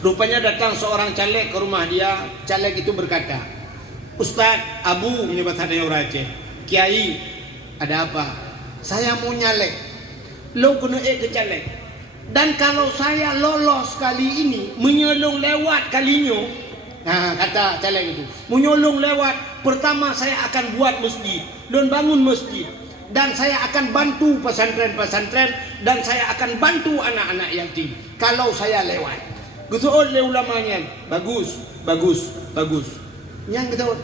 Rupanya datang seorang caleg ke rumah dia. Caleg itu berkata, Ustaz, Abu menyebut hadanya orang Aceh, Kiai, ada apa? Saya mau nyalek. Lo kena ke caleg. Dan kalau saya lolos kali ini, menyolong lewat kalinya, nah kata caleg itu, menyolong lewat, pertama saya akan buat masjid dan bangun masjid. Dan saya akan bantu pesantren-pesantren, dan saya akan bantu anak-anak yatim kalau saya lewat. Gitu oleh ulamanya, bagus. Yang gitu.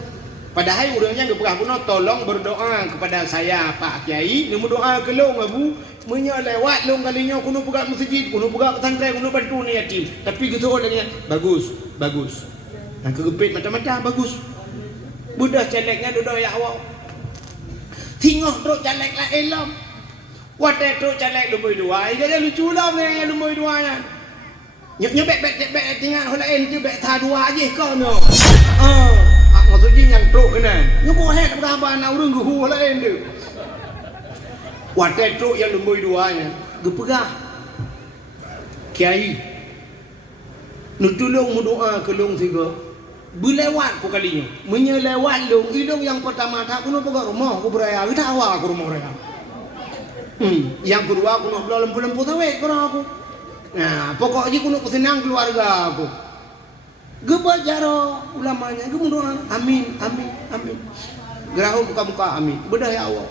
Padahal urangnya gak pernah guna tolong berdoa kepada saya Pak Kiai, ni berdoa ke long Abu, menyo lewat long kalinya kuno pegang masjid, kuno pegang pesantren, kuno bantu ni yatim. Tapi gitu olehnya, bagus. Dan kegepit mata-mata bagus. Budak calegnya duduk ya awak. Tengok truk caleg lah elam. Wadah truk caleg lumui dua. Jadi lucu lah yang lumui dua nya. Nyebek tinggal holain tu bek tha dua aje kau no. Maksudnya yang truk kena. Nyuko het berapa anak urang guhu holain tu. Wadah truk yang lumui dua nya. Gepegah. Kiai. Nu tolong doa ke long tiga. Berlewat ku kalinya, menyelewat long hidung yang pertama tak kuno pegang rumah ku beraya, kita awal aku rumah raya. Yang kedua kuno belah lempu-lempu tawek kurang aku. Nah, pokoknya kuno kesenang keluarga aku. Gebajaro ulamanya, gemundoa, amin. Gerahu buka-buka amin. Bedah ya Allah.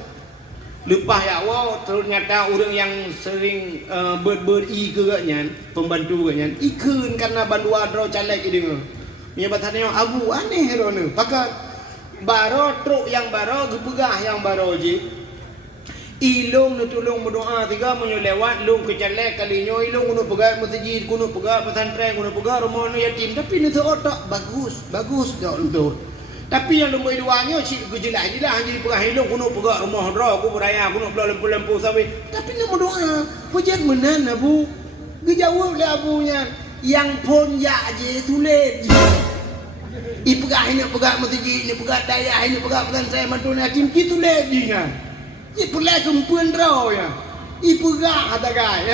Lepas ya Allah, ternyata orang yang sering beri keganyan, pembantu keganyan, ikun karena bandua draw caleg ini. Nyebatannya Abu aneh rona. Pakat baro truk yang baro gepegah yang baro je. Ilung nu tolong berdoa tiga menyo lewat lung ke caleg kalinya ilung kuno pegang masjid, kuno pegang pesantren, kuno pegang rumah nu yatim. Tapi nu otak bagus dak untuk. Tapi yang nombor duanya si gejelah jadi pegang ilung kuno pegang rumah dra aku beraya kuno belah lempu sawi. Tapi nu berdoa pujian menan Abu. Gejawab le abunya yang pon ya je tulis je. Ipegah ini pegang masjid, ini pegang daya, ini pegang pesantren mantu yatim gitu le je kan. Ye pulai kempuan draw ya. Ipegah kata gay.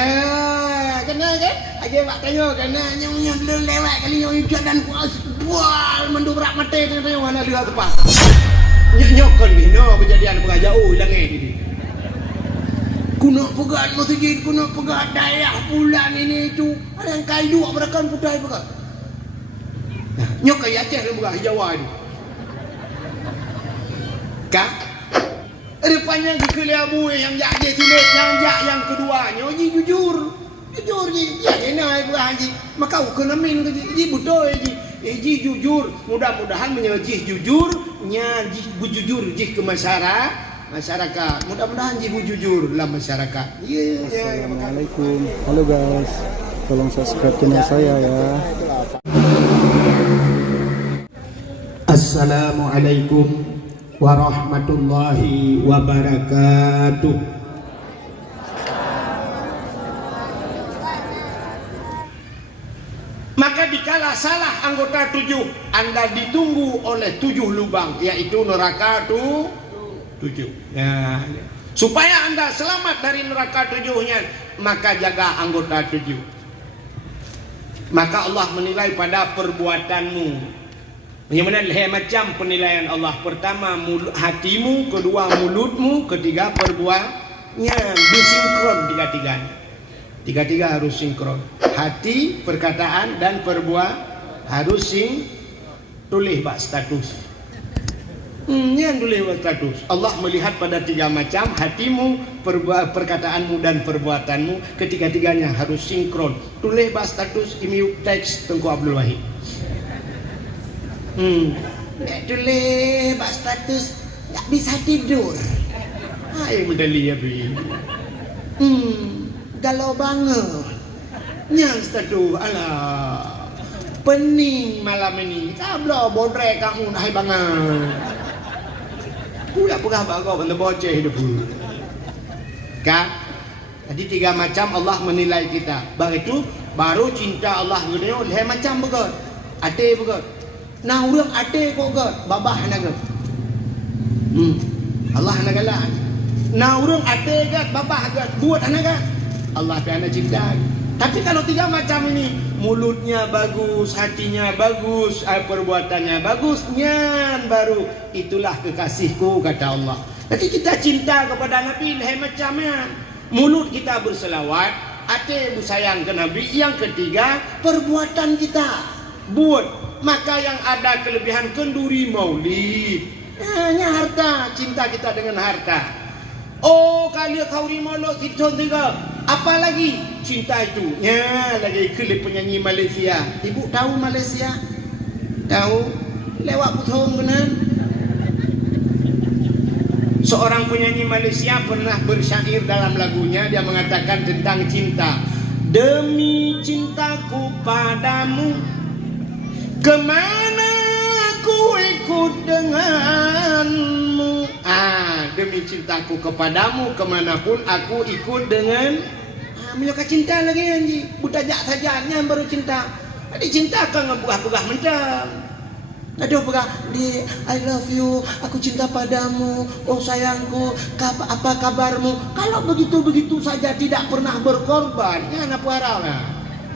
Kena kan? Age pak tanya kena nyong belum lewat kali nyong ikut dan kuas bual mandu berak mate tanya mana dia tepat. Nyok kan bino kejadian pegang jauh hilang ini. Kuno pegang masjid, kuno pegang daya bulan ini itu. Ada yang kayu berakan putih pegang. Nyok kayak Aceh dia pegang Jawa ni. Kak, rupanya kekeli Abu yang jadi tulis yang keduanya, ni jujur ni. Ya ini pegang haji. Maka kena min ji betul ji jujur. Mudah-mudahan menyejih jujurnya jujur ji ke masyarakat. Mudah-mudahan jibu jujur dalam masyarakat. Assalamualaikum. Halo guys, tolong subscribe channel saya ya. Assalamualaikum warahmatullahi wabarakatuh. Maka dikala salah anggota 7, Anda ditunggu oleh 7 lubang, yaitu neraka 7. Ya. Supaya Anda selamat dari neraka 7-nya, maka jaga anggota 7. Maka Allah menilai pada perbuatanmu. Bagaimana macam penilaian Allah? Pertama hatimu, kedua mulutmu, ketiga perbuatannya. Disinkron tiga-tiga harus sinkron. Hati, perkataan dan perbuatan harus tulis bak status. Yang tulis bak status. Allah melihat pada 3 macam, hatimu, perkataanmu dan perbuatanmu, ketiga-tiganya harus sinkron. Tulis bak status email teks Tengku Abdul Wahid. Tulis bak status tak bisa tidur. Hai medali ya bi. Galau banget. Yang status alah pening malam ini. Kablo bodre kamu hai banget. Pula pegah bagau benda boceh hidup. Kak, jadi 3 macam Allah menilai kita. Baru cinta Allah gede oleh macam begot. Ate begot. Nah urang ate kok begot, babah naga. Allah nagalan. Nah urang ate gat babah gat buat anaga. Allah piana cinta. Tapi kalau 3 macam ini mulutnya bagus, hatinya bagus, perbuatannya bagus, nyan baru itulah kekasihku, kata Allah. Jadi kita cinta kepada Nabi macamnya. Mulut kita berselawat, hati bersayang ke Nabi. Yang ketiga, perbuatan kita buat. Maka yang ada kelebihan kenduri maulid, hanya harta, cinta kita dengan harta. Oh, kalau kau rimalo kita tiga, apa lagi cinta itu? Ya, lagi klip penyanyi Malaysia. Ibu tahu Malaysia? Tahu? Lewat Puthong benar. Seorang penyanyi Malaysia pernah bersyair dalam lagunya, dia mengatakan tentang cinta. Demi cintaku padamu, kemana aku ikut denganmu. Demi cintaku kepadamu, kemanapun aku ikut dengan. Menyuka cinta lagi anji. Butajak sajanya baru cinta. Jadi cinta kan ngepegah-pegah mentang. Aduh pegah di I love you, aku cinta padamu, oh sayangku, apa kabarmu? Kalau begitu-begitu saja tidak pernah berkorban, ya apa arahnya?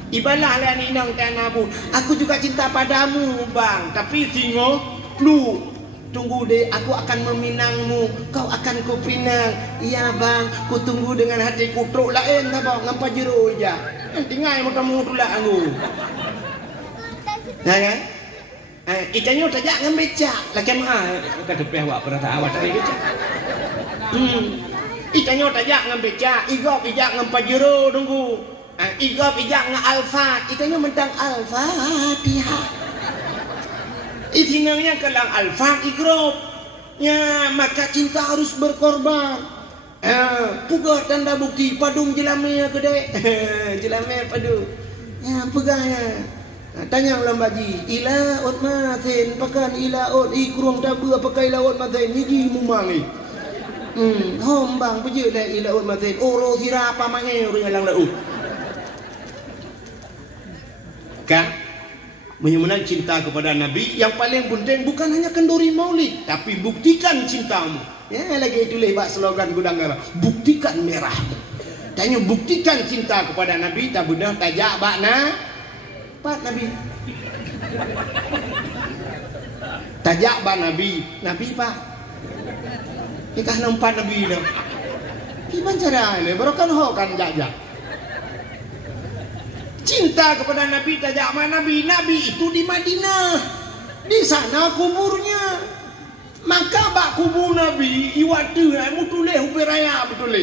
Ibalah lah ni nang tanabu. Aku juga cinta padamu, bang. Tapi singo, lu tunggu deh, aku akan meminangmu, kau akan kupinang. Iya bang, ku tunggu dengan hatiku. Truk lain tak bang, ngampa jeru aja. Tinggal kamu tu lah aku. Nah kan? Ikannya tajak dengan becak. Laki mah, kita kepeh awak pernah tak awak tak becak. Ikannya tajak dengan becak, igop ijak dengan pajero tunggu. Igop ijak dengan alfa, ikannya mentang al-fatihah. Izinanya kelang alfa igrop. Ya, maka cinta harus berkorban. Pugah tanda bukti padung jelame gede. Jelame padu. Ya, pegahnya. Tanya ulang baji, ila ot mathen pakan ila ot ikrung tabu pakai ila ot mathen niji mumangi. Hom bang peje dah ila ot mathen oro sira apa mange ro lang lau. Kan menyembuhkan cinta kepada Nabi yang paling penting bukan hanya kenduri maulid, tapi buktikan cintamu. Ya lagi tulis bak slogan gudang merah, buktikan merah. Tanya buktikan cinta kepada Nabi, tak bedah tajak bak Pak Nabi. Tajak ba Nabi, Nabi Pak. Ikah nampak Nabi dah. Gimana cara ini? Baru kan ho kan jajak. Cinta kepada Nabi, tajak mana Nabi? Nabi itu di Madinah. Di sana kuburnya. Maka bak kubur Nabi, iwatu mu tulis upiraya betul.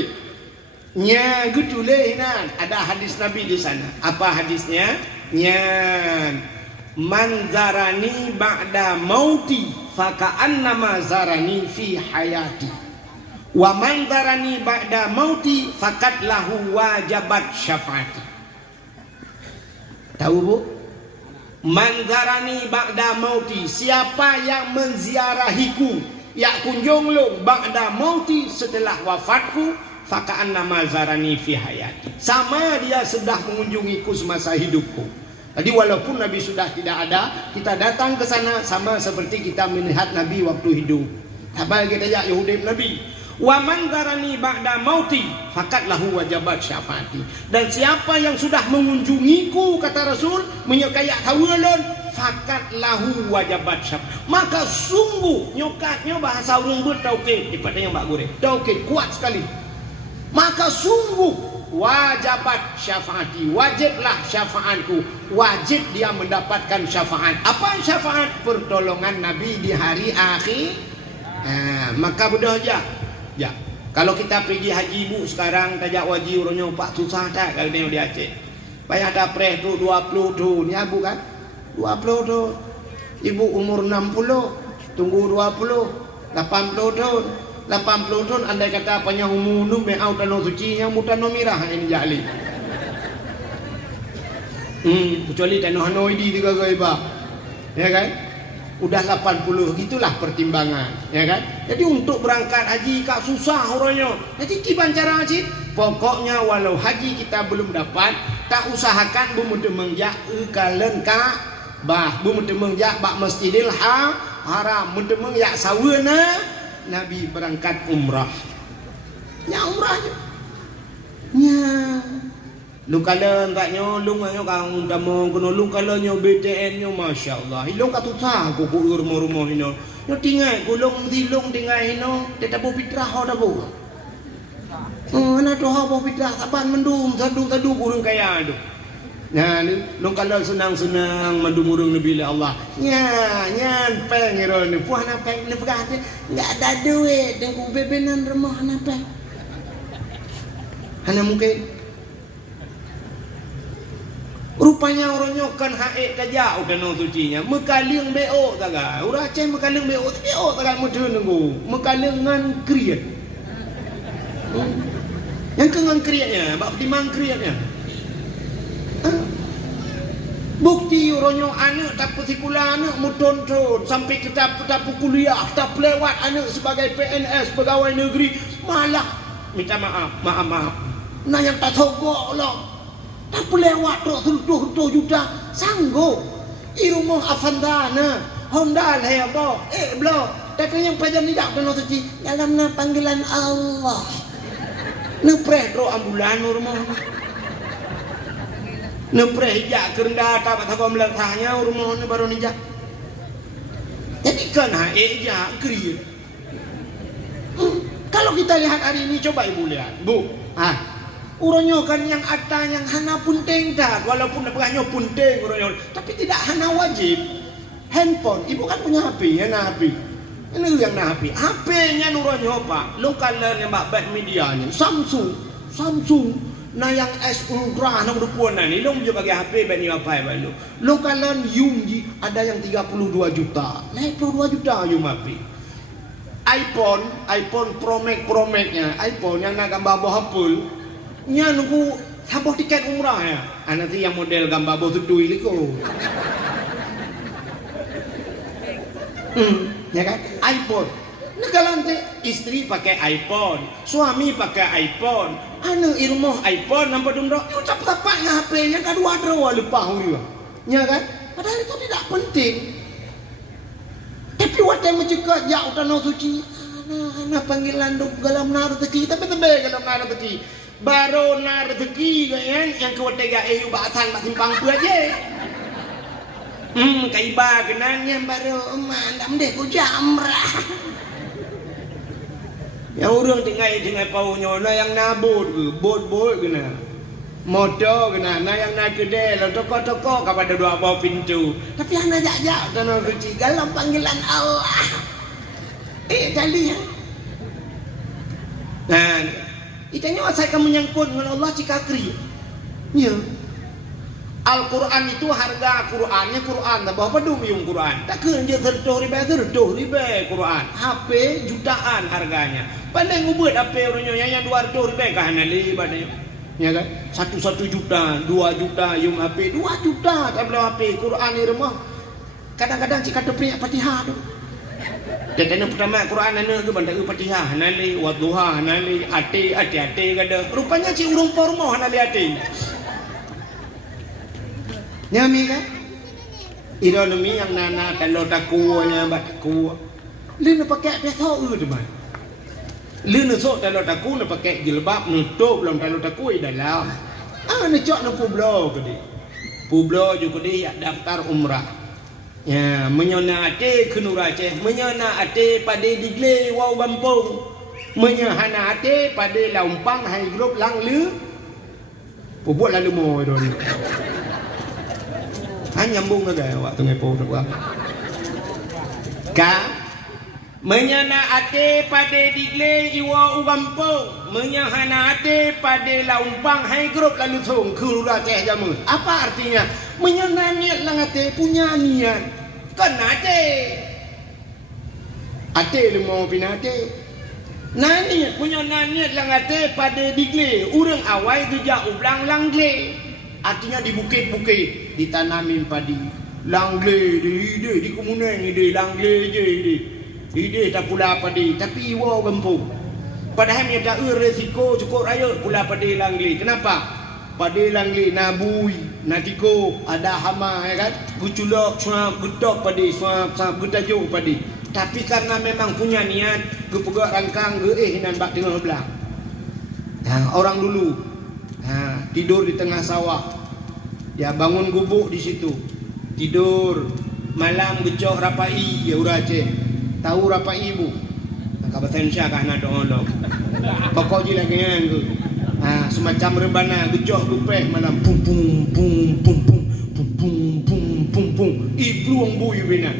Nya gutuleh nan. Ada hadis Nabi di sana. Apa hadisnya? Nyan manzarani ba'da mauti faka'annama zarani fi hayati wa manzarani ba'da mauti fakat lahu wajabat syafaati. Tahu bu? Manzarani ba'da mauti, siapa yang menziarahiku, yang kunjung lu ba'da mauti, setelah wafatku, faka'annama zarani fi hayati, sama dia sudah mengunjungiku semasa hidupku. Jadi walaupun Nabi sudah tidak ada, kita datang ke sana sama seperti kita melihat Nabi waktu hidup. Apa kita ya Yahudi Nabi. Wa man darani ba'da mauti faqad lahu wajabat syafaati. Dan siapa yang sudah mengunjungiku, kata Rasul, menyukai hawalon, faqad lahu wajabat syafaat. Maka sungguh nyokatnya bahasa urang bertauhid daripada yang Mbak Gore. Tauhid kuat sekali. Maka sungguh wajabat syafaati, wajiblah syafaatku, wajib dia mendapatkan syafaat. Apa syafaat? Pertolongan Nabi di hari akhir. Maka mudah aja. Ya, kalau kita pergi haji ibu sekarang tajak wajib orangnya pak susah tak kalau dia di Aceh. Payah ada preh tu 20 tu, ni abu kan? 20 tu. Ibu umur 60, tunggu 20, 80 tahun. 80 tahun andai kata apanya umunum me au tanah suci yang mutan nomirah ini jali. Kecuali tanah Hanoi di tiga gaiba. Ya kan? Udah 80 gitulah pertimbangan, ya kan? Jadi untuk berangkat haji kak susah orangnya. Jadi gimana cara haji? Pokoknya walau haji kita belum dapat, tak usahakan bumudemengjak kalen ka bah bumudemengjak bak Masjidil Haram, mudemengjak saweuna Nabi berangkat umrah. Ya umrahnya. Ya. Lu kala entahnya lu nganyo kang damo kono lu kala nyo BTN nyo masyaallah. Ilong katuta ku rumah-rumah ino. Yo tinggal gulung dilung tinggal ino tetap fitrah dah bu. Ana doha bo fitrah saban mendung tadu burung kaya adu. Nah, lu kala senang-senang mendung burung nabi Allah. Nyan peng iro ni puah na peng ni pegate enggak ada duit dan ku bebenan rumah na peng. Hana mungkin rupanya orang nyokan haik kaja udah no sucinya mekaling beo taga ura cai mekaling beo taga mudun nunggu mekaling ngan kriat yang kengan kriatnya bab timang kriatnya bukti orang nyok anak tak persikula anak mudon sampai kita kuliah tak lewat anak sebagai PNS pegawai negeri malah minta maaf nah yang tak sogok lah tak lewat tu sentuh juta sanggup irumah afandana Honda lebo blo tapi yang pelajar tidak kena suci dalam panggilan Allah nepreh ro ambulan rumah nepreh hijak kerendah tak tahu melantahnya rumah ni baru nijak jadi kan hijak kriya kalau kita lihat hari ini coba ibu lihat bu uronyo kan yang ada yang hana punting tak walaupun pernahnya punting uronyo tapi tidak hana wajib handphone ibu kan punya HP ya nah HP ini yang nah HP nya uronyo pak lokal yang mbak media ni Samsung nah yang S Ultra nak berpuan ni lo juga bagi HP bani apa ya lo lokalan Yungji ada yang 32 juta 22 juta yung HP iPhone Pro Max nya iPhone yang nak gambar bawah hapul nya nunggu saboh tiket umrah ya. Nanti yang model gambar bau tudui liko. Ya kan? iPhone. Nekalan istri pakai iPhone, suami pakai iPhone, anu irmoh iPhone nampak dong dok. Ucap tapaknya HP yang kedua draw lepas dia. Ya kan? Padahal itu tidak penting. Tapi waktu yang mencegah jauh tanah suci. Anak panggilan dok galam nar rezeki tapi tebe galam nar rezeki. Baru na rezeki kan yang kau tega batan mak simpang tu aja. Kaiba kenanya baru mandam deh ku jamrah. Yang orang tinggal paunya na yang nabut bot kena. Motor kena na yang naik gede lo toko kepada dua bawah pintu. Tapi anak jak tanah suci dalam panggilan Allah. Kali ya. Nah, itanya saya kamu menyangkut dengan Allah jika kri. Ya. Al-Quran itu harga Qurannya Quran tak bawa pedum yung Quran. Tak kerja serdoh ribe Quran. HP jutaan harganya. Pandai ngubut HP orangnya yang 200 ribe kah nali badai. Ya kan? 1 juta, 2 juta yung HP 2 juta tak beli HP Quran ni rumah. Kadang-kadang jika tepi Fatihah tu. Dan kena pertama Quran ana ke bantai Fatihah nali wadduha nali ati kada. Rupanya ci urung pormo nali ati. Nyami kan? Ironomi yang nana kalau takunya batku. Lina pakai peso teman. Lina sok kalau taku na pakai jilbab nutup dalam kalau taku dalam. Ana cok na publo gede. Publo juga dia daftar umrah. Ya, menyona ate kenura Aceh, menyona ate pada digle wau gampung, menyahana ate pada laumpang hai grup lang lu, buat lalu mau itu. Nyambung ke gaya waktu ngepo tu buat. Ka, menyona ate pada digle iwa gampung, menyahana ate pada laumpang hai grup lalu thong kenura Aceh jamu. Apa artinya? Menyona niat lang ate punya niat kan ate lemau pinate nani punya niat lang ate pada digle urang awai kerja ublang langle artinya di bukit-bukit ditanamin padi langle di komuneng di langle je di tak pula padi tapi iwa gempung padahal dia tak resiko cukup raya pula padi langle kenapa pada langli nabui natiko ada hama ya kan guculok suap gutok padi suap gutajuk padi tapi karena memang punya niat gepegak rangkang nan bak tengah belah orang dulu Tidur di tengah sawah. Ya, bangun gubuk di situ. Tidur. Malam gecok rapai ya ura Aceh. Tahu rapai ibu? Kabupaten Syah kan ada orang. Pokok je lagi kan tu. Semacam rebana gecok gupeh malam pum pum pum pum pum pum pum pum pum pum. Ibu ang buy bina.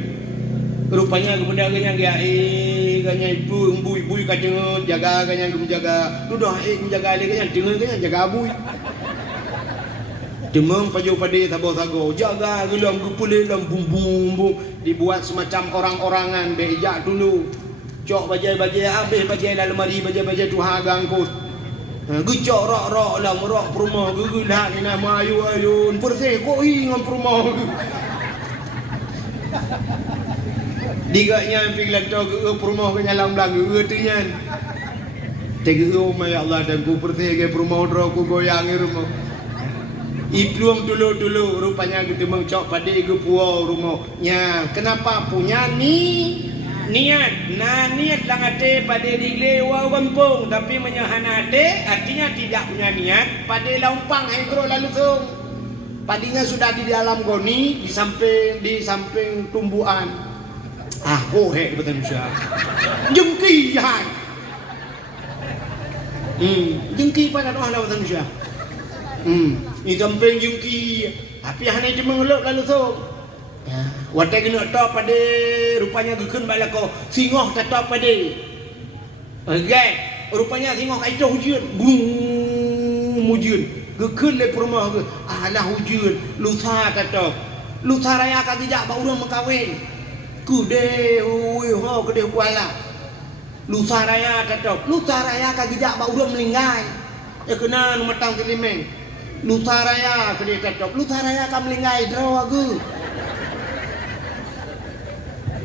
Rupanya kemudian ganya ganya ibu kacang jaga ganya jaga. Lu dah menjaga dia ganya dengar ganya jaga buy. Demang paju pade tabo-tago jaga gelam gupule lam bum bum bum. Dibuat semacam orang-orangan bejak dulu. Cok bajai-bajai habis bajai dalam lemari bajai-bajai tu hagang kot. Gecok rok-rok lah merok perumah gegelah ni nama ayun persih kok ingat perumah. Digaknya pinglan tu ke perumah ke nyalam belang ke tu nyan. Tege mai Allah dan ku persih ke perumah ro ku goyang rumah. Ipluang dulu rupanya kita mengcok pada ke puau rumah. Nya kenapa punya ni niat lang ate pada diglewa kampung tapi menyahan ate artinya tidak punya niat pada laumpang hengkro lalu tu padinya sudah di dalam goni di samping tumbuhan betul Syah jengki hai jengki pada doa betul Syah ni samping jengki tapi hanya cuma ngelok lalu tu watai kena top pada rupanya gekun bala ko singoh tak top pada rupanya singoh itu hujan hujan gekun le perumah ke alah hujan lusa tak top lusa raya ka tidak ba urang mengkawin kude ho kude kuala lusa raya tak top lusa raya ka tidak ba urang melinggai kena matang tilimeng lusa raya kude tak top lusa raya ka melinggai draw aku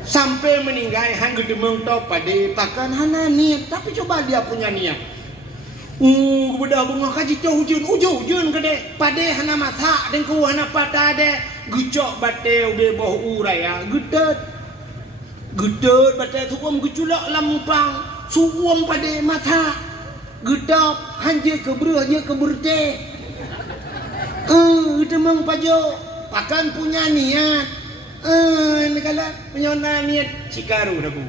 sampai meninggal hang gede mengtop pada pakan hana niat tapi coba dia punya niat kepada bunga kaji hujan gede pada hana mata dan ku hana pada de gecok bate ude boh uraya gedet bate suam geculak lampang suam pada mata gedap hanje ke berte gede meng pajo pakan punya niat ini kalau penyona niat sikaru dah bu.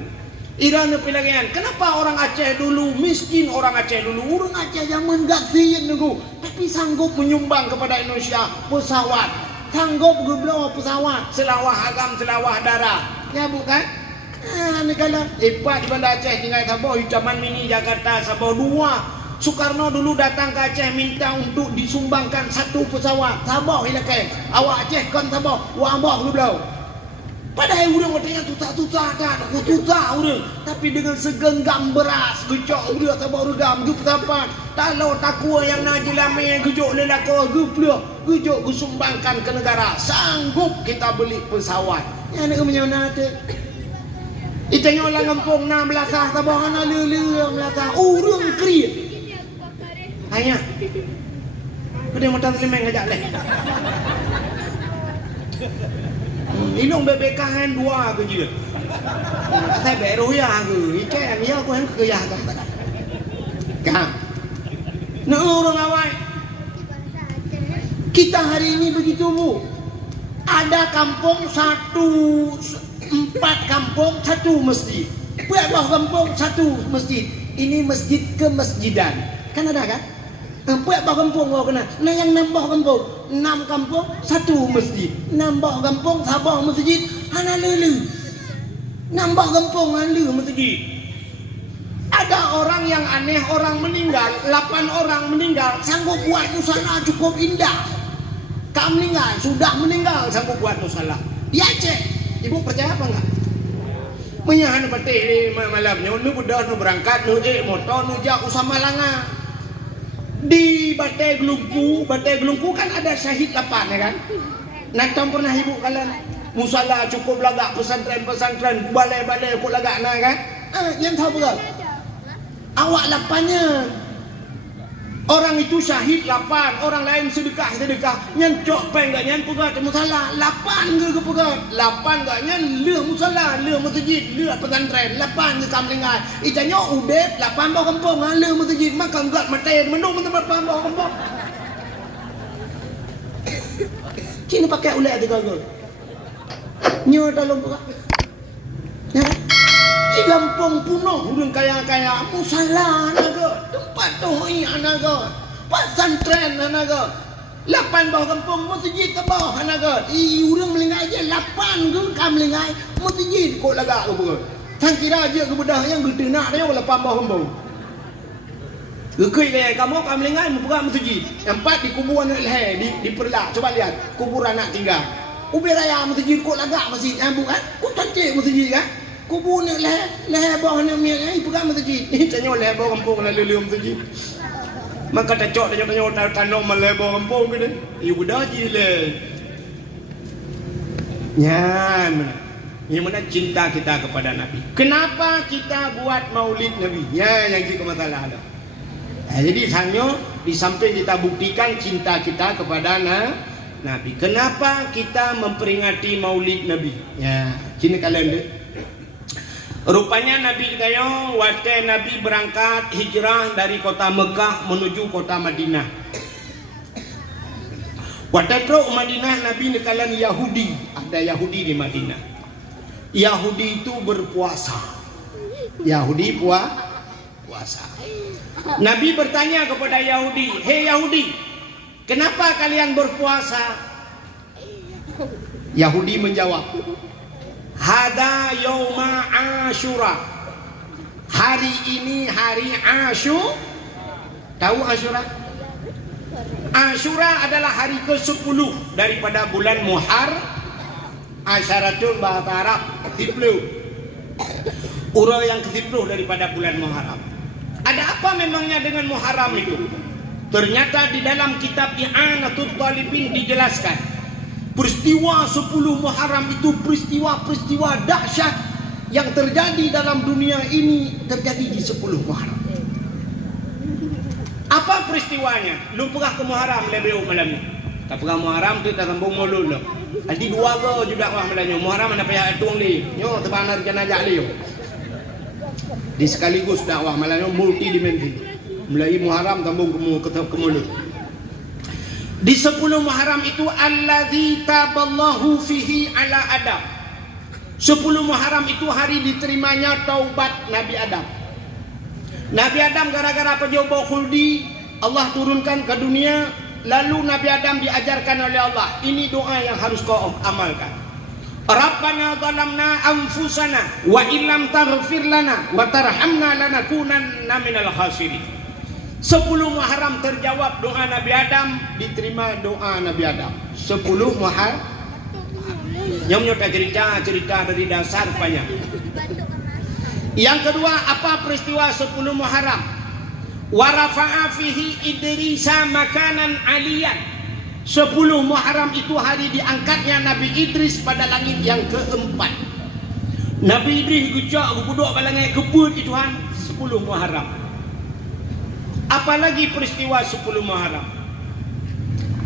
Iran pelagian. Kenapa orang Aceh dulu miskin orang Aceh dulu orang Aceh zaman gak sian dulu tapi sanggup menyumbang kepada Indonesia pesawat sanggup geblo pesawat selawah agam selawah darah ya bukan? Ini kalau hebat pada Aceh tinggal Sabah Taman Mini Jakarta Sabah 2 Soekarno dulu datang ke Aceh minta untuk disumbangkan satu pesawat Sabah hilakai awak Aceh kan Sabah wabah geblo. Padahal orang katanya tutak-tutak kan, aku tutak orang. Tapi dengan segenggam beras, gecok dia tak baru gam, gup tapan. Talau takua yang najilame gejok lelako, gejok sumbangkan ke negara. Sanggup kita beli pesawat. Yang nak menyana tu. Itanya orang kampung 16 tak bawa lele melaka. Orang kriat. Hanya. Kau mata telimeng ngajak leh. Ilung bebekahan dua ke je. Saya beru ya ke. Ikan ya aku yang kerja kan. Kan. Nah orang awal. Kita hari ini begitu bu. Ada kampung 4 kampung 1 masjid. Berapa kampung 1 masjid. Ini masjid kemasjidan. Kan ada kan? Berapa kampung kau kena? Nah yang nambah kampung 6 kampung 1 masjid. Nambah kampung Sabah masjid hana lelu. Nambah kampung hana masjid. Ada orang yang aneh orang meninggal 8 orang meninggal sanggup buat musala cukup indah. Kamu meninggal sudah meninggal sanggup buat musala. Di Aceh ibu percaya apa enggak? Menyahan patih malamnya nu budak nu berangkat nu motor nu jak usah malanga. Di Batai Gelungku kan ada syahid 8 ya kan. Nanti pernah ibu kalian musala cukup lagak pesantren balai-balai kok lagak na kan. Yang tahu betul. Awak 8-nya. Orang itu syahid 8, orang lain sedekah. Yang cok pen gak nyan pegat musala 8 ke pegat. 8 gak nyan leuh musala, leuh masjid, leuh pesantren, 8 ke kamlingan. Itanya udet 8 bawa kampung, leuh masjid, makan gat mate menung tempat bawa kampung. Cina pakai ulek tiga gol. Nyo dalam buka. Ya. Di Lampung puno urang kaya-kaya musala naga. Tempat tohi naga. Pesantren naga. 8 bawah kampung masjid ke bawah naga. Urang melingai je 8 ke kam melingai masjid kok lagak ke buka. Tang kira aja ke bedah yang gede nak dia 8 bawah kampung. Gekui kaya kamu kam melingai membuka masjid. 4 di kuburan leher di perlak. Coba lihat kuburan nak tinggal. Ubi raya masjid kok lagak masjid bukan? Kok cantik masjid kan? Kubur ni leher bawah ni pegang masjid. Ni tanya leher bawah kampung nak lelum masjid. Maka tacok tanam leher bawah kampung ke ni. Iu budaji le. Nyan. Yang mana cinta kita kepada Nabi. Kenapa kita buat maulid Nabi? Ya, yang kita masalah ada. Jadi hanya di samping kita buktikan cinta kita kepada Nabi. Kenapa kita memperingati maulid Nabi? Ya, sini kalian deh. Rupanya Nabi kita waktu Nabi berangkat hijrah dari kota Mekah menuju kota Madinah. Waktu itu Madinah Nabi nekalan Yahudi, ada Yahudi di Madinah. Yahudi itu berpuasa. Yahudi puasa. Nabi bertanya kepada Yahudi, "Hei Yahudi, kenapa kalian berpuasa?" Yahudi menjawab, "Hada yauma Asyura." Hari ini hari Asyura. Tahu Asyura? Asyura adalah hari ke-10 daripada bulan Muharram. Asyaratul bahasa Arab 10. Urang yang ke-10 daripada bulan Muharram. Ada apa memangnya dengan Muharram itu? Ternyata di dalam kitab I'anatul Talibin dijelaskan peristiwa 10 Muharram itu peristiwa-peristiwa dahsyat yang terjadi dalam dunia ini terjadi di 10 Muharram. Apa peristiwanya? Lu pernah ke Muharram lebih malam ni? Tak pernah Muharram tu tak sambung mulut lah. Adi dua go juga wah malamnya Muharram mana payah atung ni. Nyo tebanar jenazah dia. Di sekaligus dakwah malamnya multi dimensi. Mulai Muharram sambung ke mulut. Di 10 Muharram itu allazi taballahu fihi ala Adam. 10 Muharram itu hari diterimanya taubat Nabi Adam. Nabi Adam gara-gara pejobo khuldi Allah turunkan ke dunia, lalu Nabi Adam diajarkan oleh Allah, ini doa yang harus kau amalkan. Rabbana zalamna anfusana wa illam taghfir lana wa tarhamna lanakunanna minal khasirin. 10 Muharram terjawab doa Nabi Adam, diterima doa Nabi Adam. 10 Muharram. Yang cerita dari dasar banyak. Yang kedua, apa peristiwa 10 Muharram? Wa rafa'a fihi Idrisa makanan aliyan. 10 Muharram itu hari diangkatnya Nabi Idris pada langit yang keempat. Nabi Idris gejak duduk balangai kebun di Tuhan 10 Muharram. Apalagi peristiwa 10 Muharram?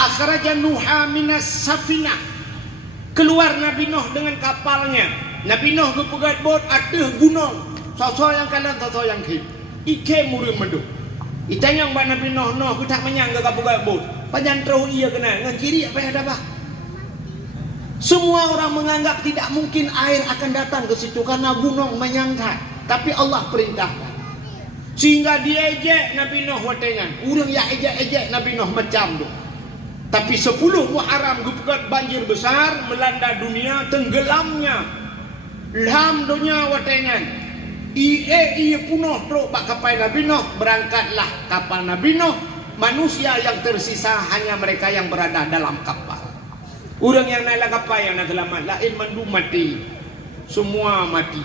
Akhraja Nuha minas safinah. Keluar Nabi Nuh dengan kapalnya. Nabi Nuh ke pegat bot atas gunung. Sosok yang kanan, sosok yang kiri. Ike murim menduk. Itanya mbak Nabi Nuh, aku tak menyangka ke pegat bot. Panjang terus ia kena. Dengan kiri apa yang ada bah? Semua orang menganggap tidak mungkin air akan datang ke situ karena gunung menyangka. Tapi Allah perintahkan. Sehingga dia ejek Nabi Nuh watenya. Orang yang ejek Nabi Nuh macam tu. Tapi 10 Muharram gugat banjir besar melanda dunia, tenggelamnya lam dunia watenya. Ia punuh truk bak kapal Nabi Nuh, berangkatlah kapal Nabi Nuh. Manusia yang tersisa hanya mereka yang berada dalam kapal. Orang yang naik kapal yang nak selamat, lain mandu mati. Semua mati.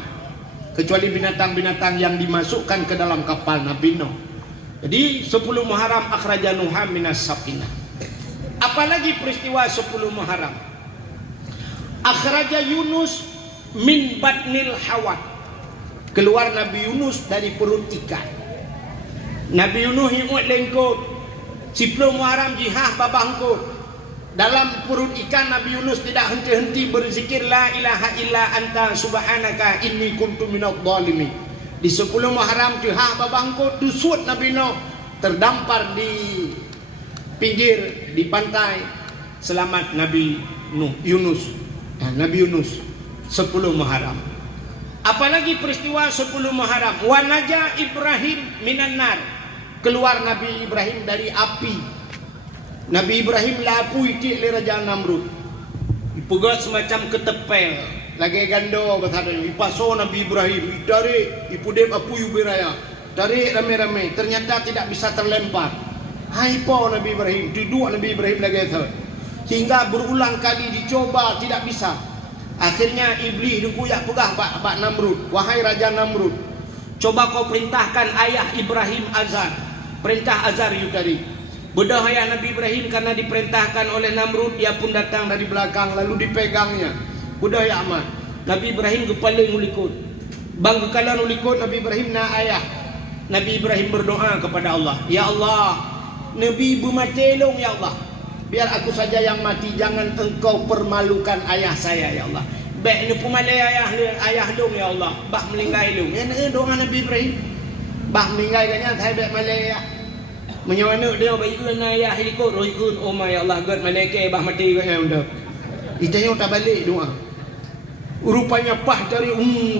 Kecuali binatang-binatang yang dimasukkan ke dalam kapal Nabi Nuh. Jadi 10 Muharram akhraja Nuha minas safinah. Apalagi peristiwa 10 Muharram? Akhraja Yunus min batnil hawat. Keluar Nabi Yunus dari perut ikan. Nabi Yunus hiut lengkot. 10 Muharram jihah babangkot. Dalam perut ikan Nabi Yunus tidak henti-henti berzikir la ilaha illa anta subhanaka inni kuntu minadh dhalimin. Di 10 Muharram jihah babangkot dusut Nabi Nuh terdampar di pinggir di pantai selamat Nabi Yunus. Nabi Yunus 10 Muharram. Apalagi peristiwa 10 Muharram, wa naja Ibrahim minan nar, keluar Nabi Ibrahim dari api. Nabi Ibrahim lapui ti le Raja Namrud, ipegat semacam ketepel lagi gando besar ipaso Nabi Ibrahim tarik ipudep apu yuberaya, tarik rame-rame, ternyata tidak bisa terlempar. Hai po Nabi Ibrahim, duduk Nabi Ibrahim lagi tu, hingga berulang kali dicoba tidak bisa. Akhirnya iblis dikuyak pegah Pak Namrud, wahai Raja Namrud, coba kau perintahkan ayah Ibrahim azar, perintah azar you tadi. Bedah ayah Nabi Ibrahim karena diperintahkan oleh Namrud, dia pun datang dari belakang lalu dipegangnya. Bedah ya amat. Nabi Ibrahim kepala ngulikut, bang kekala ngulikut Nabi Ibrahim na ayah. Nabi Ibrahim berdoa kepada Allah, ya Allah, Nabi ibu matelong ya Allah, biar aku saja yang mati, jangan engkau permalukan ayah saya ya Allah. Baik ni pumalai ayah dong ya Allah, bah melinggai dong. Ini doa Nabi Ibrahim. Bah melinggai kanya thai baik malai ya. Menyawana dia baik na ayah ikut roikun oh my Allah god malaikat bah mati kanya unda. Itanya tak balik doa. Rupanya pah dari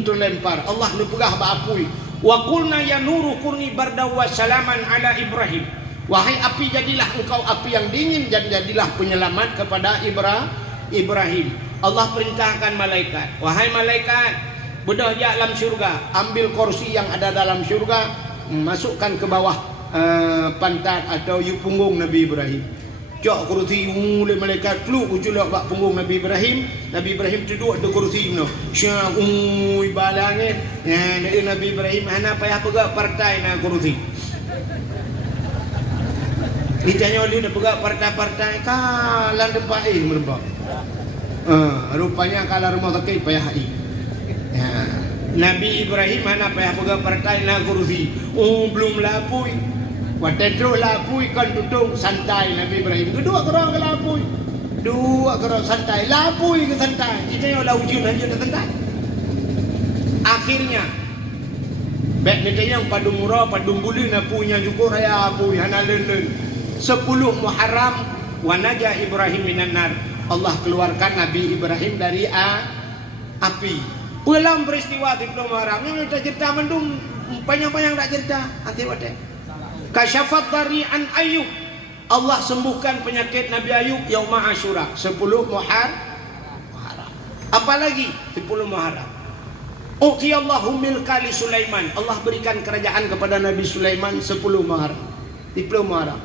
terlempar. Allah lepegah ba apui. Wa qulna ya nuru kurni barda wa salaman ala Ibrahim. Wahai api, jadilah engkau api yang dingin dan jadilah penyelamat kepada Ibrahim. Allah perintahkan malaikat, wahai malaikat, bedah di alam syurga, ambil kursi yang ada dalam syurga, masukkan ke bawah pantat atau punggung Nabi Ibrahim. Cok kursi mulai malaikat keluar uculak bak punggung Nabi Ibrahim. Nabi Ibrahim duduk di kursi no. Syah balangin. Nabi Ibrahim hana payah pegak partai na kursi. Ditanya oleh dia pegak partai-partai kalan depan melebak. Rupanya kalah rumah sakit payah Nabi Ibrahim mana payah pegak partai na kursi. Belum lapui. Watetro lapui kan duduk santai Nabi Ibrahim. Kedua kerang ke lapui. Dua kerang santai. Lapui ke santai. Ditanya oleh ujian aja ke santai. Akhirnya baik ditanya padu murah padu buli na punya juga raya apui hana len 10 Muharram wa naja Ibrahim minan nar. Allah keluarkan Nabi Ibrahim dari api. Dalam peristiwa 10 Muharram ini kita cerita mendung panjang-panjang tak cerita nanti wate. Kasyafat dari an Ayub. Allah sembuhkan penyakit Nabi Ayub yauma Asyura 10 Muharram. Apalagi 10 Muharram. Uqiyallahu milka li Sulaiman. Allah berikan kerajaan kepada Nabi Sulaiman 10 Muharram. 10 Muharram.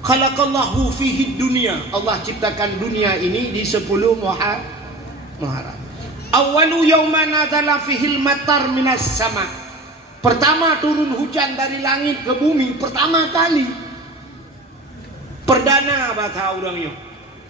Khalaqallahu fihi dunia. Allah ciptakan dunia ini di 10 Muharram. Awalu yawma nazala fihil matar minas sama. Pertama turun hujan dari langit ke bumi pertama kali. Perdana bahasa orangnya.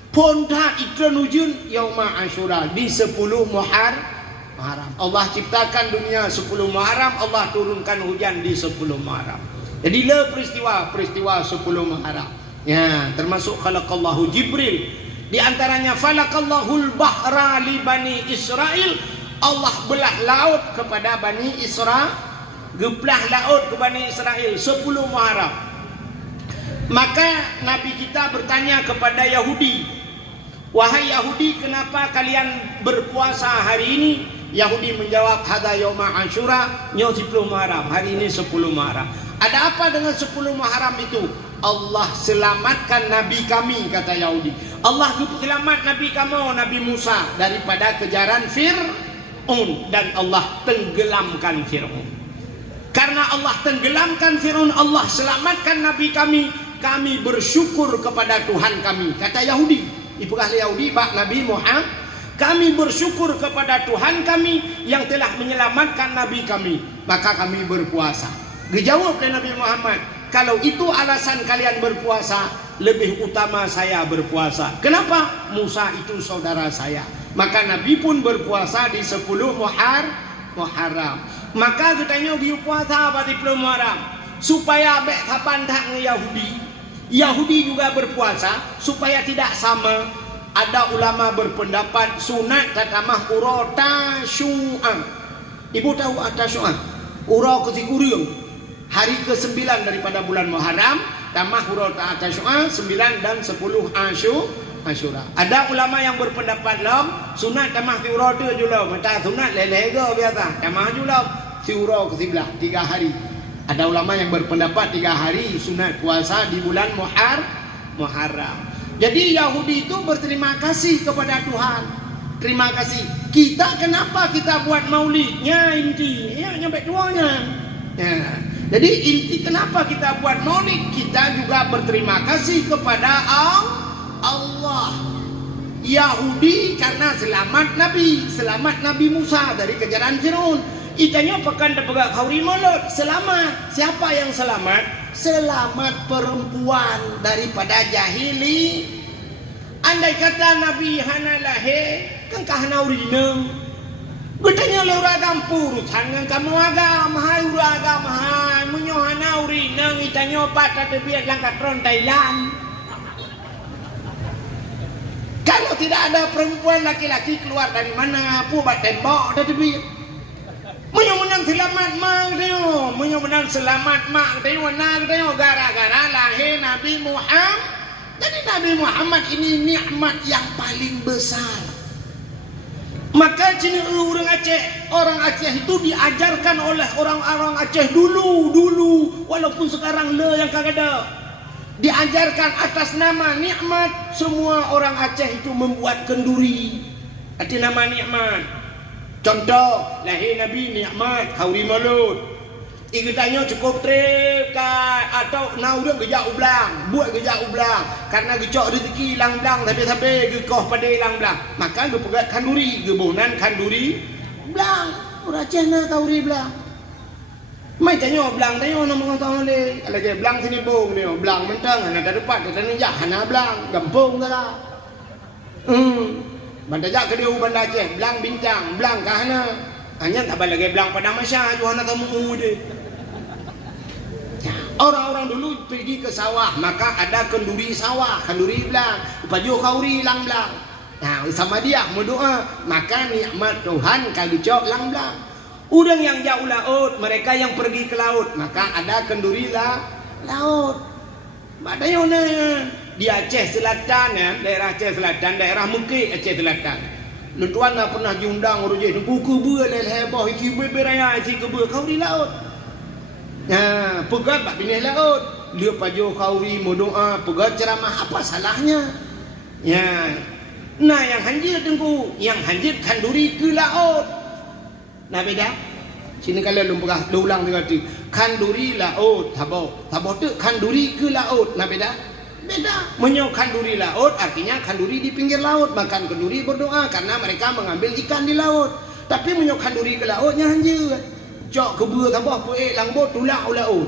Ponda iklan hujan yauma Asyura di 10 Muharram. Allah ciptakan dunia 10 Muharram, Allah turunkan hujan di 10 Muharram. Jadi le peristiwa 10 Muharram. Ya, termasuk khalaqallahu Jibril. Di antaranya falaqallahul bahra li Bani Israel. Allah belah laut kepada Bani Israel. Geplah laut ke Bani Israel 10 Muharram. Maka Nabi kita bertanya kepada Yahudi, wahai Yahudi, kenapa kalian berpuasa hari ini? Yahudi menjawab, hada yauma Asyura nyo 10 Muharram. Hari ini 10 Muharram. Ada apa dengan 10 Muharram itu? Allah selamatkan Nabi kami, kata Yahudi. Allah selamat Nabi kamu, Nabi Musa, daripada kejaran Fir'aun. Dan Allah tenggelamkan Fir'aun. Karena Allah tenggelamkan Fir'aun, Allah selamatkan Nabi kami. Kami bersyukur kepada Tuhan kami, kata Yahudi. Ibu ahli Yahudi bak Nabi Muhammad, kami bersyukur kepada Tuhan kami yang telah menyelamatkan Nabi kami, maka kami berpuasa. Dijawab oleh Nabi Muhammad, kalau itu alasan kalian berpuasa, lebih utama saya berpuasa. Kenapa? Musa itu saudara saya. Maka Nabi pun berpuasa di 10 Muharram. Maka katanya dia puasa pada 10 Muharram supaya bek kapan tak Yahudi. Yahudi juga berpuasa supaya tidak sama. Ada ulama berpendapat sunat tatamah ura tasyu'an. Ibu tahu tasyu'an? Ura kesikuriung. Hari ke-9 daripada bulan Muharram, tamah ura tasyu'an 9 dan 10 Asyura. Ada ulama yang berpendapat lam sunat tamah tiura tu julau, mata sunat leleh ke biasa. Tamah julau tiura ke sebelah 3 hari. Ada ulama yang berpendapat 3 hari sunat puasa di bulan Muharram. Jadi Yahudi itu berterima kasih kepada Tuhan. Terima kasih. Kita kenapa kita buat maulidnya inti? Ya nyampe tuanya. Ya. Jadi inti kenapa kita buat maulid? Kita juga berterima kasih kepada Allah. Yahudi karena selamat Nabi Musa dari kejaran Firaun. Itanya pekan dapegak kauri mulut. Selamat. Siapa yang selamat? Selamat perempuan daripada jahili. Andai kata Nabi hana lahir, kan kahana urineng. Betanya lura gampur, tangan kamu agama, hai ura agama, hai munyohana urineng. Itanya patah tebiat langkat ron Thailand. Kalau tidak ada perempuan laki-laki keluar dari mana buat tembok dari biar. Menang selamat mak dia, menang selamat mak dia, nak dia gara-gara lahir Nabi Muhammad. Jadi Nabi Muhammad ini nikmat yang paling besar. Maka cina orang Aceh itu diajarkan oleh orang-orang Aceh dulu, walaupun sekarang yang kagak ada. Diajarkan atas nama nikmat. Semua orang Aceh itu membuat kenduri atas nama nikmat. Contoh lahir Nabi nikmat kauri mulut. Ikutanya cukup trip atau udah gejak ublang, buat gejak ublang karena gecok rezeki lang-lang sampai gekoh pada lang-lang. Maka dia pegat kanduri, gebonan kanduri blang. Orang Aceh na kauri blang. Mai tanya blang tanya nama orang tahu le. Kalau dia blang sini bong dia, blang mentang hana tak dapat kita ni jah hana blang, gampung dah. Banda jak ke dia Banda Aceh, blang bintang, blang kahana. Hanya tak lagi blang pada masa Johana tamu dia. Orang-orang dulu pergi ke sawah, maka ada kenduri sawah, kenduri belang, baju kauri lang belang. Nah, sama dia berdoa, maka nikmat Tuhan kalau jauh lang belang. Orang yang jauh laut, mereka yang pergi ke laut, maka ada kenduri laut. Badayona di Aceh Selatan ya, daerah Aceh Selatan, daerah Mekik Aceh Selatan. Lutuan pernah diundang orang je, buku ber lelebah iki beraya iki ke kau di laut. Nah, pegat bak bini laut. Dia paju kauri mau doa, pegat ceramah apa salahnya? Ya. Nah, yang hanjir tengku, yang hanjir kanduri ke laut. Nah beda. Sini kalian lu ulang dengan tu. Kanduri laut, tabo tu kanduri ke laut. Nah beda. Beda. Menyo kanduri laut artinya kanduri di pinggir laut, makan kanduri berdoa karena mereka mengambil ikan di laut. Tapi menyo kanduri ke lautnya hanjir. Cok kebur tambah puik langbot tulak laut.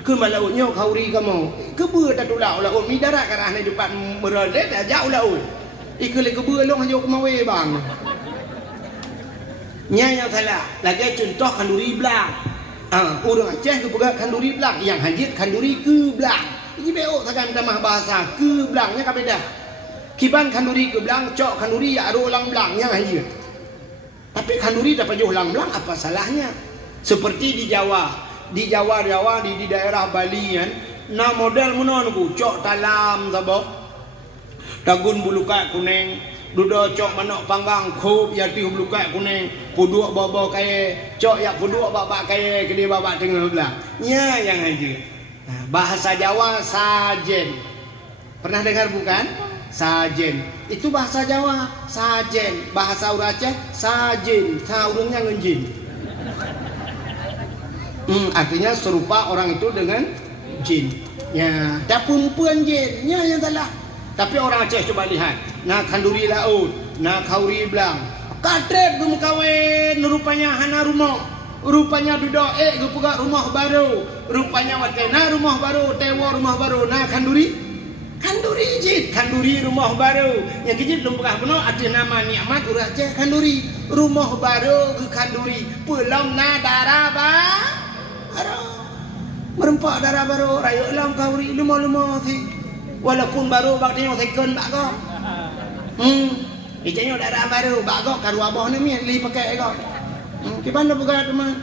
Ke malautnya kauri kamu. Kebur tak tulak laut mi darat karah ni depan merelet jauh laut. Ikut kebur long hanya kemawe bang. Nya yang salah. Lagi contoh kanduri belang. Orang Aceh tu pegang kanduri belang, yang hanjir kanduri ke belang. Ini beok takkan tamah bahasa ke belangnya kan beda. Kiban kanduri ke belang, cok kanduri ya ada ulang belang yang hanjir. Tapi kanduri dapat jauh ulang belang apa salahnya? Seperti di Jawa, di daerah Bali kan, na model menonku cok talam sabok, dagun bulukai kuning, duda cok manok panggang kup yati bulukai kuning, puduk bawa kaya, cok ya puduk bawa kaya kini bawa tengah belah, nya yang aja. Nah, bahasa Jawa sajen, pernah dengar bukan? Sajen, itu bahasa Jawa, sajen, bahasa Aceh sajen, saurungnya ngenjin. Artinya serupa orang itu dengan jin. Ya, dah perempuan jinnya yang salah. Tapi orang Aceh coba lihat. Nak kanduri laut, nak kauri belang. Katret gum kawin, rupanya hana rumah. Rupanya duduk gupugak rumah baru. Rupanya watena rumah baru, tewa rumah baru. Nah kanduri jin, kanduri rumah baru. Yang kejit belum pernah penuh ada nama nikmat urang Aceh kanduri. Rumah baru ke kanduri. Pulang na darah baru, merempak darah baru, rayuk lam kauri, lemah si, walaupun baru baktinya second bak kau, ijanya darah baru, bak kau karu abah ni li pakai kau, kiban dah buka teman,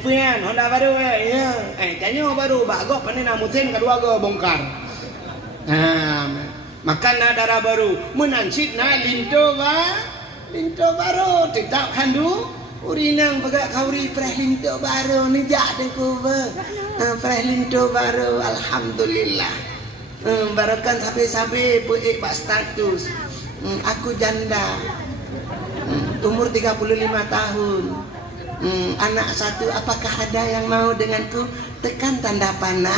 puyan, Honda baru ya, ijanya baru, bak kau panen amusin karu agak bongkar, Makan darah baru. Menancit na linto baru. Tetap handu. Urinang pegak kauri preh linto baru. Nijak deku ba. Preh linto baru. Alhamdulillah. Barakan sampai-sampai puik pak status. Aku janda. Umur 35 tahun. Anak satu, apakah ada yang mau denganku? Tekan tanda panah.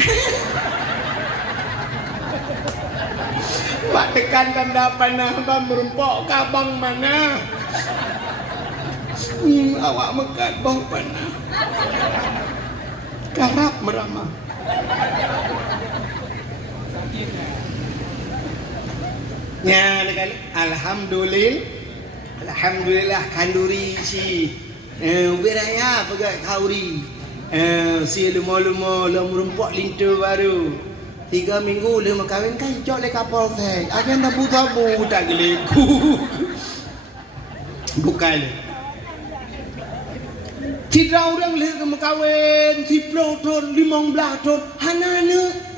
Pak tekan tanda panah, bang merumpok kabang mana? Awak mekat bang panah. Karap meramah. Ya, Alhamdulillah kanduri si beraya pegat kauri si lumo-lumo merumpok lintu baru 3 minggu lama kahwin kan jok le kapal teh akan tabu-tabu tak geleku bukan tidak orang le kahwin si ton 15 ton hanane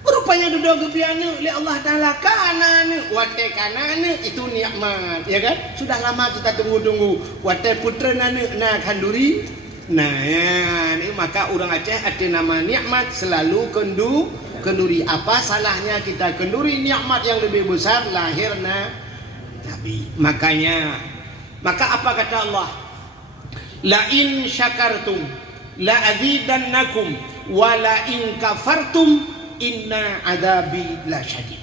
rupanya duduk kebiana oleh Allah Ta'ala kanan wate kanan itu nikmat ya kan sudah lama kita tunggu-tunggu wate putra nana na kanduri nah ya, ini maka orang Aceh ada nama nikmat selalu kenduri apa salahnya kita kenduri nikmat yang lebih besar lahirna Nabi maka apa kata Allah la in syakartum la azidannakum wa la in kafartum inna adabi la syadid.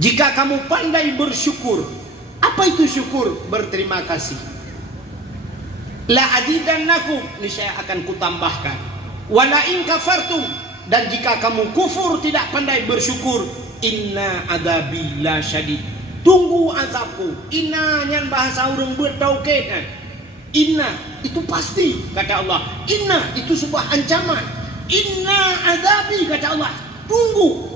Jika kamu pandai bersyukur, apa itu syukur? Berterima kasih. La azidannakum, niscaya akan kutambahkan. Wala in kafartum, dan jika kamu kufur tidak pandai bersyukur, inna adabi la syadid. Tunggu azabku. Inna yang bahasa orang bertauhid. Inna itu pasti kata Allah. Inna itu sebuah ancaman. Inna adabi kata Allah. Tunggu.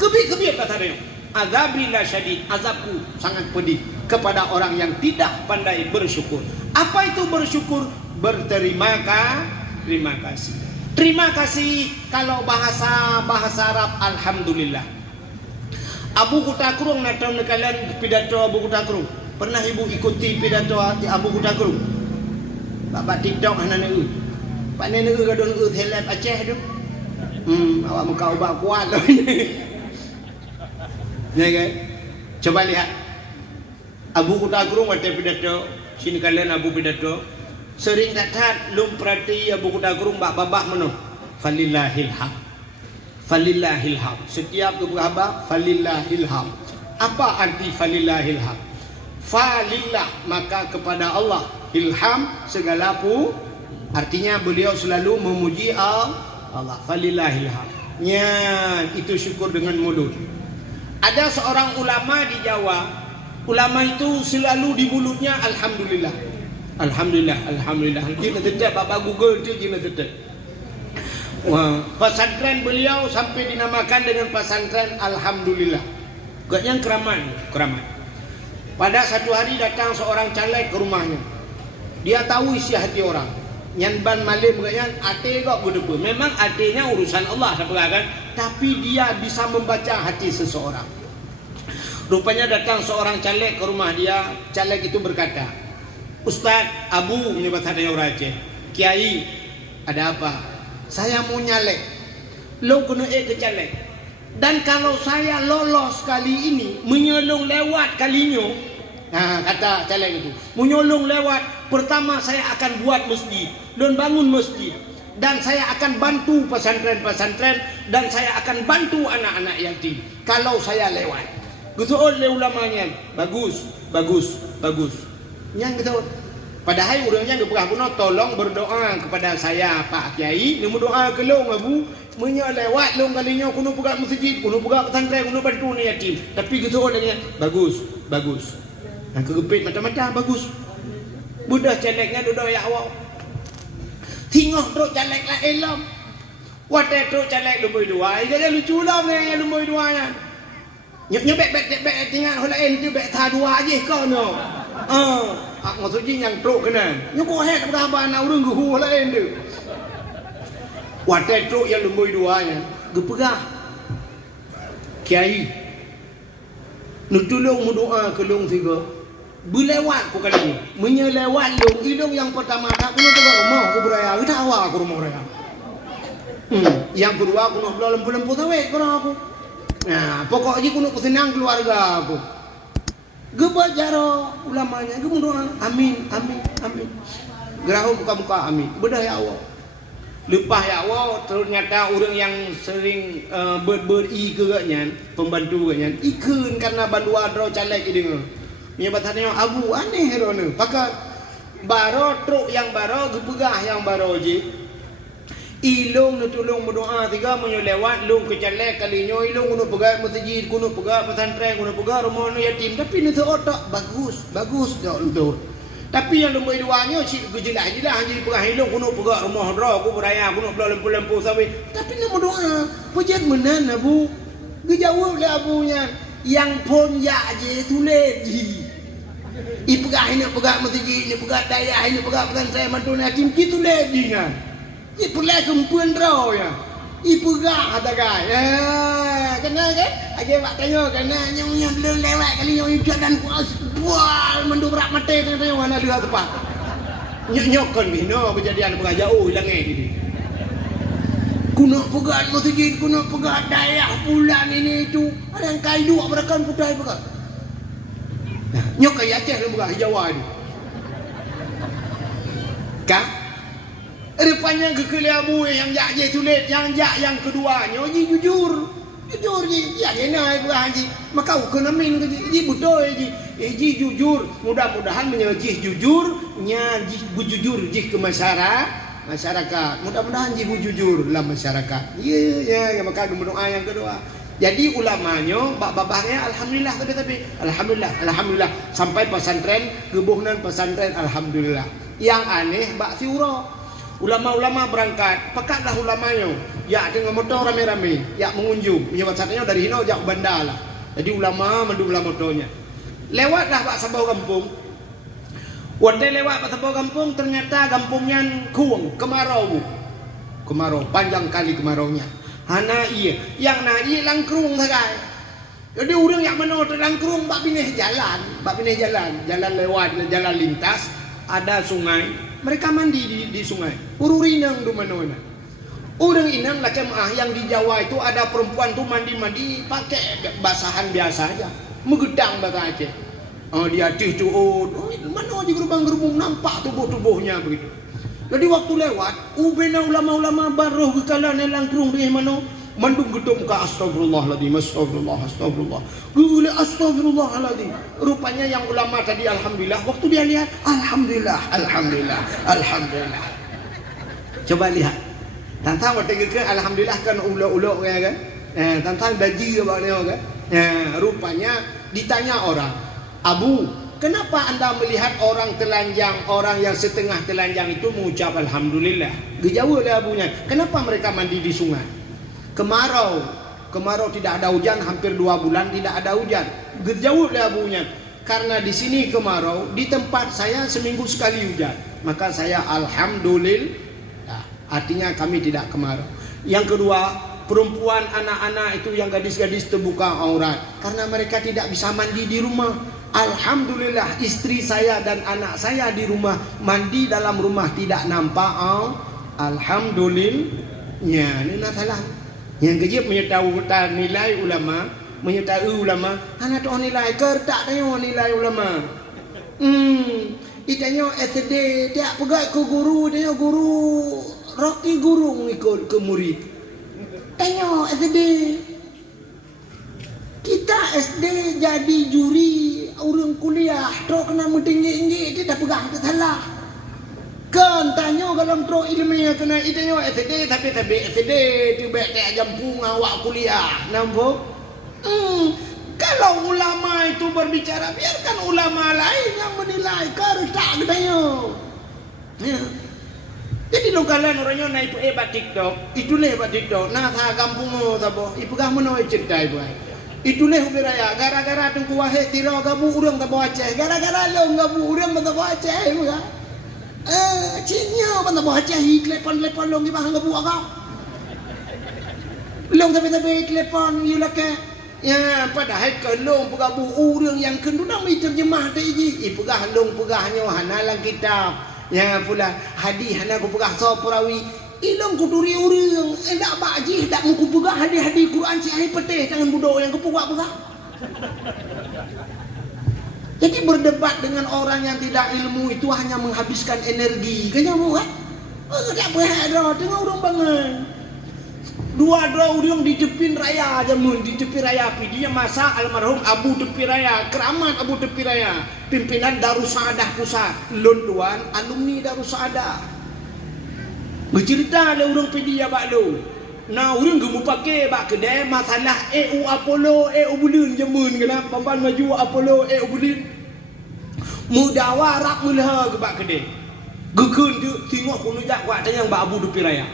Kebir kata dia. Azabi la syadid. Azabku sangat pedih kepada orang yang tidak pandai bersyukur. Apa itu bersyukur? Berterima kasih. Terima kasih kalau bahasa Arab alhamdulillah. Abu Kutakrung natau kalian pidato Abu Kutakrung. Pernah ibu ikuti pidato Abu Kutakrung? Bapak TikTok anak eu. Pak nenek eu gadon eu helap Aceh tu. Awak muka ubah kuat loh ini. Ya kan? Coba lihat. Abu Kutakrung ada pidato. Sini kalian Abu pidato. Sering datang lum perhati Abu Kutakrung bak babah meno. Falillahil hamd. Falillahil hamd. Setiap kebahaba falillahil hamd. Apa arti falillahil hamd? Falillah maka kepada Allah. Ilham segala artinya beliau selalu memuji Allah. Falillahil hamd. Ya, itu syukur dengan mulut. Ada seorang ulama di Jawa. Ulama itu selalu di mulutnya alhamdulillah. Alhamdulillah, alhamdulillah. Kita tetap Bapak Google tu kita tetap. Wah, pesantren beliau sampai dinamakan dengan pesantren alhamdulillah. Gaknya keramat. Pada satu hari datang seorang caleg ke rumahnya. Dia tahu isi hati orang. Nyanban malim gaknya ate kok bedebu. Memang atenya urusan Allah kan? Tapi dia bisa membaca hati seseorang. Rupanya datang seorang caleg ke rumah dia. Caleg itu berkata, Ustaz Abu menyebut hadanya orang Aceh. Kiai, ada apa? Saya mau nyalek. Lo kena ke caleg. Dan kalau saya lolos kali ini, menyolong lewat kalinya. Nah, kata caleg itu, menyolong lewat. Pertama saya akan buat masjid dan bangun masjid. Dan saya akan bantu pesantren-pesantren. Dan saya akan bantu anak-anak yatim. Kalau saya lewat. Gitu oleh ulamanya. Bagus. Yang gitu. Padahal orangnya gak pernah tolong berdoa kepada saya Pak Kiai. Dia doa ke long Abu. Menyelewat long kalinya kuno pegang masjid, kuno pegang pesantren, kuno bantu ni yatim. Tapi gitu orangnya bagus. Yang kegepit macam-macam bagus. Budak calegnya duduk ya awak. Tengok duk caleg lah elam. Wadah duk caleg lumui dua. Dia lucu lah ni lumui duanya. Nyebek tinggal holain tu bek tha dua aje kau no. Maksudnya yang truk kena. Nyukuh hek berapa anak orang guhu holain tu. Wadah truk yang lumui duanya. Gepegah. Kiai, Nak tolong berdoa ke long tiga. Berlewat ku kali ni. Menyelewat long yang pertama tak kena ke rumah aku beraya. Kita awak aku rumah beraya. Yang kedua aku nak belah lempu-lempu sawit ke aku. Nah, pokoknya aku nak senang keluarga aku. Gebacara ulamanya, berdoa amin, amin, amin. Gerahum muka-muka amin. Bedah ya Allah. Lepas ya Allah, ternyata orang yang sering beri ke katnya, pembantu katnya, ikun karena bandua draw caleg ini. Nya batanya abu aneh rona. Pakai baro truk yang baro, gepegah yang baro je. Ilung nu tolong berdoa tiga menyelewat long ke caleg kalinya ilung kuno pegat masjid, kuno pegat pesantren, kuno pegat rumah nu yatim. Tapi nu otak bagus dak untuk. Tapi yang nombor duanya si gejelah-jelah jadi pegah ilung kuno pegat rumah dra aku beraya kuno belah lempu-lempu sawit. Tapi nama doa pejat menan abu. Gejawab le abunya yang pon ya je tulis ji. Ipegah ini pegat masjid, ini pegat daya, ini pegat pesantren mantu yatim gitu le ji kan. Ibu lagi kumpulan raw ya, ibu gak ada gay, kena kan? Aje pak tanya kena nyong belum lewat kali nyong jalan kuas, bual mendobrak mata tanya mana dia tepat. Nyok kan bino kejadian pegang jauh hilang ini. Kuno pegang masjid, kuno pegang daerah bulan ini itu ada yang kayu berakan putih pegang. Nyok kayak Aceh yang pegang Jawa ini. Kak? Rupanya kekeliabu yang jak je sulit, yang keduanya ji jujur ji ya kena bukan ji maka kena min ji betul ji jujur mudah-mudahan menyejih jujurnya ji bujujur ji ke masyarakat mudah-mudahan ji bujujur dalam masyarakat ya maka berdoa yang kedua. Jadi ulamanya babahnya alhamdulillah tapi alhamdulillah sampai pesantren gebuhnan pesantren alhamdulillah. Yang aneh bak siura. Ulama-ulama berangkat, pekatlah ulamanya. Ya dengan motor rame-rame, ya mengunjung. Menyebut satenya dari Hino jak Banda lah. Jadi ulama mendulah motornya. Lewatlah Pak Sabau kampung. Waktu lewat Pak Sabau kampung ternyata kampungnya kuang, kemarau. Kemarau, panjang kali kemaraunya. Hana iya, yang na iya langkrung sagai. Jadi orang yang mana langkrung bak pineh jalan lewat, jalan lintas, ada sungai. Mereka mandi di sungai. Ururinang di mana-mana. Orang inang lah jemaah yang di Jawa itu ada perempuan tuh mandi pakai basahan biasa aja. Megedang bahasa Aceh. Dia cucu mana di gerubang-gerubung nampak tubuh-tubuhnya begitu. Jadi waktu lewat, ubena ulama-ulama baruh ke kalan langkrung di mana mandung gedung ke astagfirullahaladzim. Gule astagfirullahaladzim. Rupanya yang ulama tadi alhamdulillah. Waktu dia lihat alhamdulillah. Coba lihat. Tantang waktu ke alhamdulillah kan ulok-ulok kan. Tantang daji apa dia kan. Rupanya ditanya orang, Abu, kenapa anda melihat orang telanjang, orang yang setengah telanjang itu mengucap alhamdulillah? Dijawab oleh abunya, kenapa mereka mandi di sungai? Kemarau tidak ada hujan, hampir 2 bulan tidak ada hujan. Dijawab oleh abunya, karena di sini kemarau, di tempat saya seminggu sekali hujan, maka saya alhamdulillah. Artinya kami tidak kemarau. Yang kedua, perempuan anak-anak itu yang gadis-gadis terbuka aurat karena mereka tidak bisa mandi di rumah. Alhamdulillah istri saya dan anak saya di rumah mandi dalam rumah tidak nampak. Alhamdulillah. Ya, ini salah. Yang kejip menyertai nilai ulama, anak tu nilai kertak tanya nilai ulama. Itanya SD dia pegat ke guru, dia guru Rocky guru ikut ke murid. Tanya SD. Kita SD jadi juri orang kuliah, terus kena mentinggi-tinggi kita pegang ke salah. Kan tanya dalam tro ilmiah kena itanya SD tapi SD tiba tak jampung awak kuliah nampak. Kalau ulama itu berbicara biarkan ulama lain yang menilai kertak katanya. Jadi lo kalian orangnya naik hebat TikTok, itu hebat TikTok. Nah sa kampung tabo, ipegah menawa cerita ibu. Itu beraya gara-gara tungku wahe tiro gabu urang tabo Aceh, gara-gara lo gabu urang tabo Aceh ibu kan. Cinya pan tabo Aceh telepon long di bahang gabu agak. Long tapi telepon yulake Ya, padahal kelong pegah buku orang yang kenduna mi terjemah teh ji. Pegah long pegahnya hanalang kitab. Ya pula hadis hana ku pegah so perawi. Ilong ku duri urang endak baji dak mu ku pegah hadis-hadis Quran si ai peteh tangan budok yang ku pegah. Jadi berdebat dengan orang yang tidak ilmu itu hanya menghabiskan energi. Kayaknya mu kan? Tak berada tengah orang bangun. Dua orang di tepi raya jamun di tepi raya api dia masa almarhum Abu Tepi Raya keramat Abu Tepi Raya pimpinan Darussadah Pusat Londuan alumni Darussadah bercerita le orang pedia bak lo nah orang gemu pakai bak kedai masalah EU Apollo EU Bulun jamun kena pampan maju Apollo EU Bulun mudawa rak mulha ke bak kedai gekun tu tengok kono jak buat tanya bak Abu Tepi Raya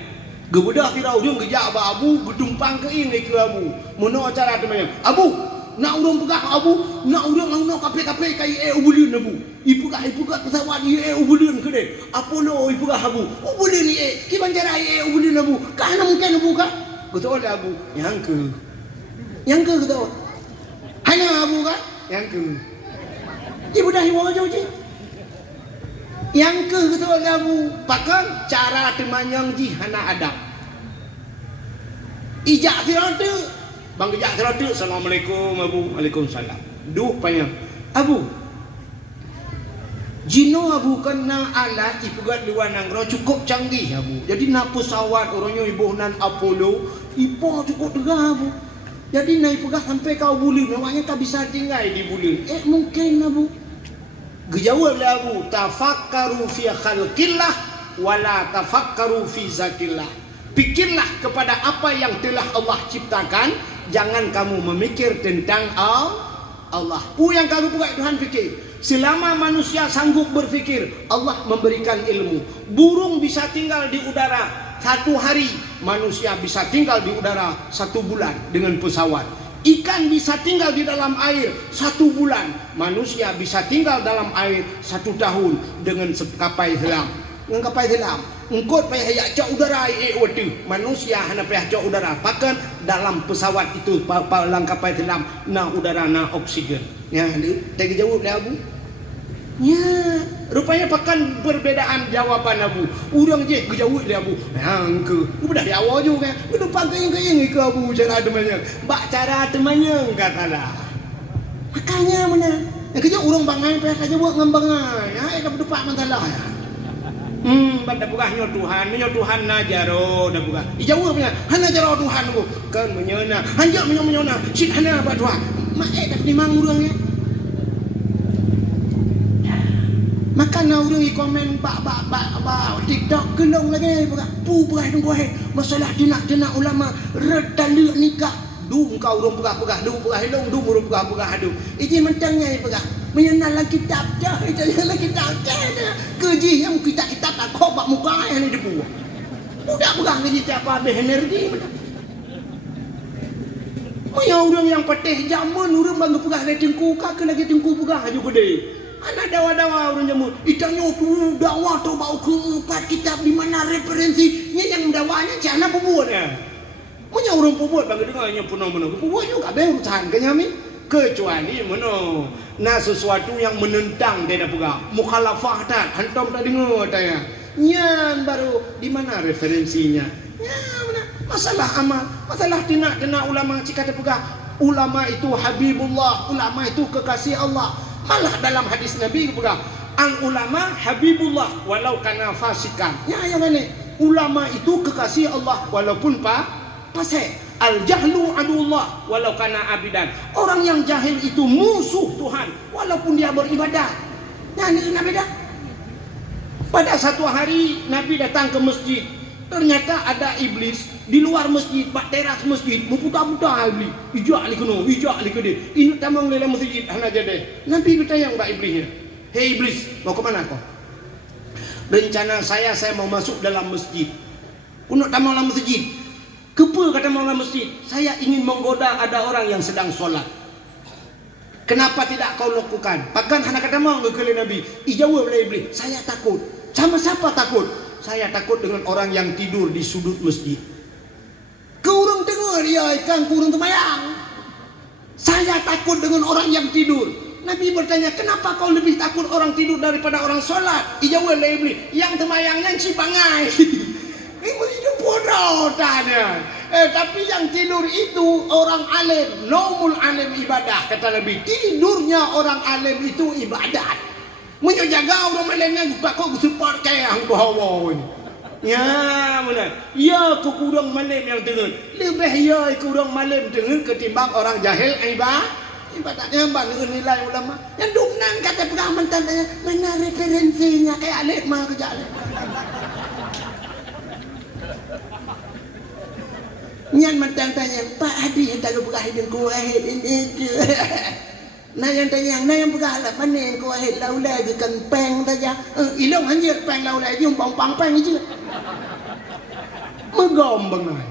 gebudah firau dia gejak ba abu gedumpang ke ini ke abu mono acara temannya abu nak urang pegah abu nak urang nak kape-kape kai ubulun abu ipugah pesawat ye ubulun ke de Apollo ipugah abu ubulun ye ki banjara ye ubulun abu kana mungkin abu ka betul abu yang ke betul hanya abu ka yang ke ibu dah ibu jauh je yang ke betul abu pakan cara temanyang ji hana adab ijak siratu bang ijak siratu assalamualaikum abu waalaikumsalam duh payah abu jino abu kena alat ipugat luar nangro cukup canggih abu jadi nak pesawat orangnya ibu nan Apollo ipo cukup tegah abu jadi naik pegah sampai kau bulan namanya tak bisa tinggal di bulan mungkin abu Gejawab lah abu tafakkaru fi khalqillah wala tafakkaru fi zatillah. Pikirlah kepada apa yang telah Allah ciptakan, jangan kamu memikir tentang Allah. Yang kamu buat Tuhan fikir. Selama manusia sanggup berfikir, Allah memberikan ilmu. Burung bisa tinggal di udara 1 hari, manusia bisa tinggal di udara 1 bulan dengan pesawat. Ikan bisa tinggal di dalam air 1 bulan, manusia bisa tinggal dalam air 1 tahun dengan kapal selam. Dengan kapal selam, engkau payah yak cak udara waktu manusia hanya payah cak udara. Pakan dalam pesawat itu dalam kapal selam na udara na oksigen. Ya, tak jawab dah abu. Ya, rupanya pakan perbedaan jawaban abu. Urang je jawab dia abu. Hang ke, udah di awal juga. Udah pakai yang ke abu cara temannya. Bak cara temannya katalah. Makanya mana? Yang kerja urang bangai payah saja buat ngambangai. Ya, dah berdepak masalah ya. Pada bukan nyo Tuhan na jaro dah bukan. Dijawabnya, hana jaro Tuhan ku. Kan menyona. Hanjak menyona. Sit hana apa Tuhan. Mak dah dimang urangnya. Maka na urang komen bak TikTok kelong lagi bukan. Pu berai tunggu masalah jenak ulama redaluk nikah. Du engkau urang pegah du pegah helong du urang pegah du. Izin mentangnya pegah. Menyenal kitab dah, menyenal kitab dah. Keji yang kita tak kau bak muka yang ni debu. Udah pegah keji siapa habis energi. Maya urang yang patih zaman urang bangga pegah lagi tengku kak lagi tengku pegah juga deh. Anak dawa-dawa orang jamu itanya tu dakwah tu bau keempat kitab di mana referensinya yang dakwanya cina pembuat ya. Punya orang pembuat bagi dengarnya penuh-penuh pembuat juga berurusan kenyami kecuali mana nah sesuatu yang menentang dia dah pegang mukhalafah tak hantam tak dengar tanya nyan baru di mana referensinya ya mana masalah amal masalah tina ulama cik kata pegang ulama itu habibullah ulama itu kekasih Allah. Malah dalam hadis Nabi pegang al ulama habibullah walau kana fasikan. Ya yang ini ulama itu kekasih Allah walaupun fasik. Al jahlu adullah walau kana abidan. Orang yang jahil itu musuh Tuhan walaupun dia beribadat. Nah ini Nabi dah. Pada satu hari Nabi datang ke masjid. Ternyata ada iblis di luar masjid, bak teras masjid, muputar-putar iblis. Ijak li kena, ijak li kena. Ini tamang dalam masjid hana jadi. Nabi bertanya bak iblisnya. Hei iblis, mau ke mana kau? Rencana saya mau masuk dalam masjid. Untuk tamang dalam masjid. Kepa kata dalam masjid, saya ingin menggoda ada orang yang sedang solat. Kenapa tidak kau lakukan? Bahkan hana kata mau ke Nabi. Ijawab oleh iblis, saya takut. Sama siapa takut? Saya takut dengan orang yang tidur di sudut masjid. Kurang dengar dia ikan kurang temayang. Saya takut dengan orang yang tidur. Nabi bertanya, kenapa kau lebih takut orang tidur daripada orang solat? Ijawab Iblis, yang temayangnya si bangai. Ini itu bodoh tanya. Tapi yang tidur itu orang alim. Naumul alim ibadah, kata Nabi. Tidurnya orang alim itu ibadat. Menjaga orang alimnya kok support kayak hang bahawa ni. Ya benar. Ya ke kurang malam yang dengar. Lebih ya ke kurang malam dengar ketimbang orang jahil ibadatnya bangun nilai ulama. Yang dumnan kata pengaman tanya mana referensinya kayak alik mah kerja alik. Nyan matang tanya Pak Hadi yang tak berkah dengan kuahid ini je. Nah yang tanya yang berkah lah mana yang kuahid laulai ke peng saja. Ilong hanya peng laulai je umpang peng je. Megom bangai.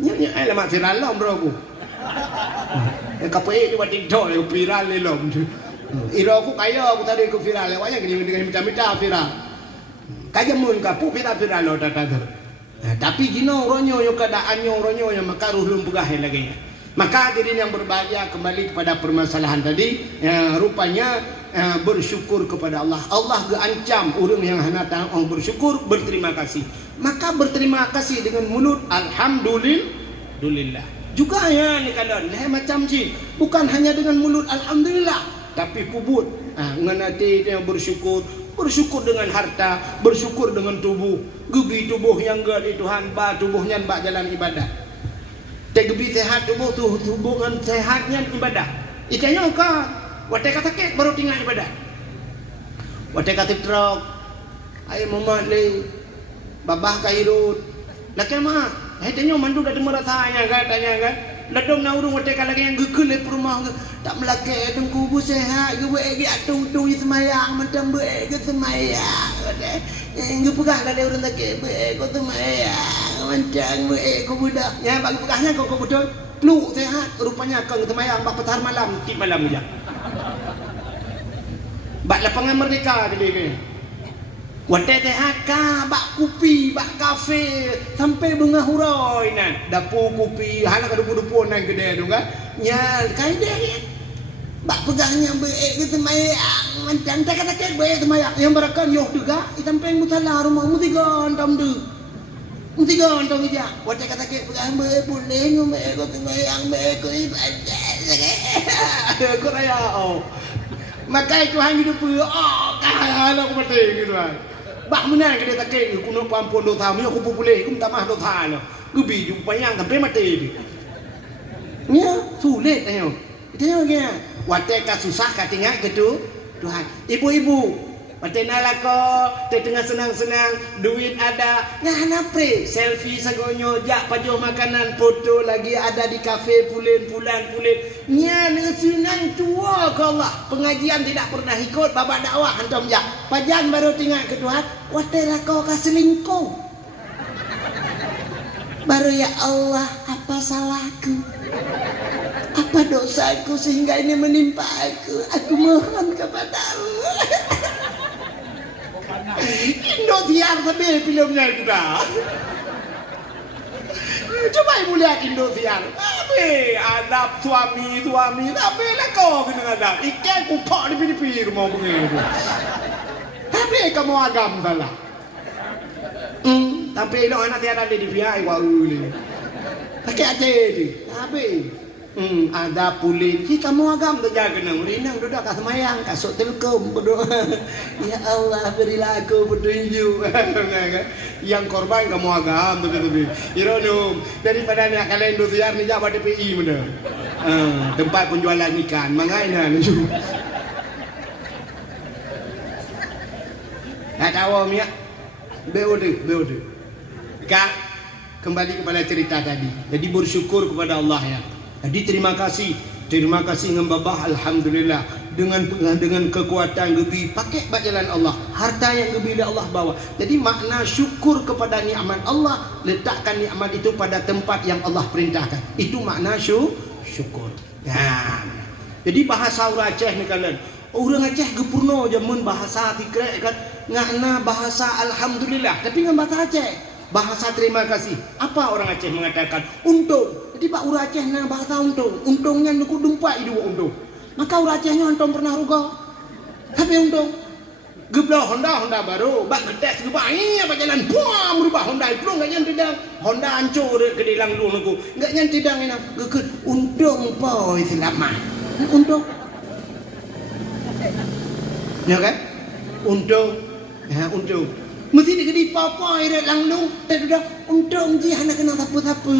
Nyanyi ai lama viral lom bro aku. Kapai juga TikTok le viral le lom. Iro aku kaya aku tadi aku viral lewatnya gini dengan minta viral. Kaya mun kapu viral lo tata. Tapi gino ronyo yo keadaannya ronyo yang maka ruhlum pegah lagi. Maka hadirin yang berbahagia kembali kepada permasalahan tadi, rupanya bersyukur kepada Allah. Allah geancam orang yang hendak bersyukur, berterima kasih. Maka berterima kasih dengan mulut alhamdulillah. Juga ya ni kadang macam sih. Bukan hanya dengan mulut alhamdulillah, tapi pubut. Nganati yang bersyukur dengan harta, bersyukur dengan tubuh. Gebi tubuh yang gak di Tuhan, tubuhnya bak jalan ibadah. Gebi sehat tubuh dengan sehatnya ibadah. Ikanya ka, watai kata kek baru tinggal ibadah. Watai kata truk, ayah Muhammad le, babah kairut. Lakai mah, tanya mandu dah demar tanya kan. Ladom na urung watai lagi yang gekul le rumah tak melakai dong kubu sehat, gue egi atung semayang macam gue semayang. Gue pegah lah dia orang tak gue semayang macam gue budak. Ya bagi pegahnya kau betul. Peluk sehat rupanya kau semayang bak petar malam tip malam aja. Bak lapangan merdeka dia ni. Watai sehat ka, bak kopi, bak kafe, sampai bunga huroi nan. Dapur kopi, halak dupu-dupu nan gede tu kan. Nyal, kai dia ni. Bak pegangnya baik ke semayang. Macam tak kata baik semayang. Yang berakan yoh juga, sampai mutala rumah mutiga antam tu. Mutiga antam je. Watai kata pegang baik boleh ngomel ke semayang baik ke ibadah. Kau raya oh. Maka itu hanya hidup kalau aku mati gitu kan. Bak mana que dia tak kek kuno pampun do tha aku populeh aku minta maaf do tha lo. Gebi jumpa yang sampai mati. Ya, sulit ayo. Tengok dia. Watai ka susah ka tinggal gitu. Tuhan. Ibu-ibu, watai nalako tengah senang-senang, duit ada. Ngana pre, selfie sagonyo jak pajo makanan, foto lagi ada di kafe pulen. Nya senang tua ke Allah. Pengajian tidak pernah ikut babak dakwah antum jak. Pajan baru tinggal ke Tuhan, watai kau ka selingkuh. Baru ya Allah, apa salahku? Apa dosaku sehingga ini menimpa aku? Aku mohon kepadamu. Indosiar sambil filmnya itu dah. Coba ibu lihat Indosiar. Tapi adab suami, tapi lah kau kena adab. Ikan kupak di pipi rumah begitu. Tapi kamu agam salah. Tapi lo anak tiada di pihak iwa uli. Pakai aja ni. Tapi ada pulin. Si kamu agam tu jaga nang rinang duduk kat semayang, kasut telkom berdoa. Ya Allah berilah aku petunjuk. Yang korban kamu agam betul-betul. Ironum daripada nak kalian Indosiar ni jawab DPI mana. Tempat penjualan ikan. Mangainan. Tak tahu miak. BOD. Kak, kembali kepada cerita tadi. Jadi bersyukur kepada Allah ya. Jadi terima kasih dengan babah alhamdulillah dengan kekuatan gebi pakai jalan Allah. Harta yang gebi Allah bawa. Jadi makna syukur kepada nikmat Allah, letakkan nikmat itu pada tempat yang Allah perintahkan. Itu makna syukur. Ya. Jadi bahasa orang Aceh ni kalian. Orang Aceh gepurno jamun bahasa tikrek kan ngana bahasa alhamdulillah tapi dengan bahasa Aceh bahasa terima kasih. Apa orang Aceh mengatakan untuk Jadi Pak Uraceh na bahasa untung. Untungnya nuku dumpai dua untung. Maka Uracehnya untung pernah ruga. Tapi untung geblah Honda baru, bak gedes gebah ini apa jalan buang merubah Honda itu enggak yang tidak Honda hancur ke dalam lu nuku. Enggak yang tidak ini. Gekut untung boy selamat. Untung. Ya kan? Untung. Ya untung. Mesti digedi papa ire langlung tak dah untung je hana kena apa-apa.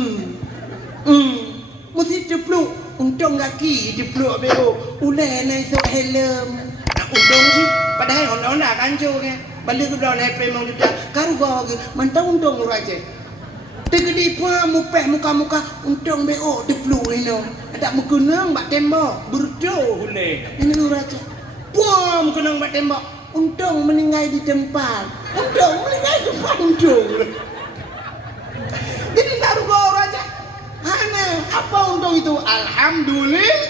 Mesti cepluk untung kaki cepluk beo. Ulai naik sok helm. Nak untung sih. Padahal Honda hancur kan. Balik ke dalam HP memang dia karuga ke. Mantap untung Uraceh. Tegedi pun mupeh muka-muka untung beo cepluk ini. Ada mukunang bak tembak berdoh ulai. Ini Uraceh. Puam kena buat tembak. Untung meninggal di tempat. Untung meninggal di tempat. Untung. Jadi tak rupa orang aja. Hana, apa untung itu? Alhamdulillah.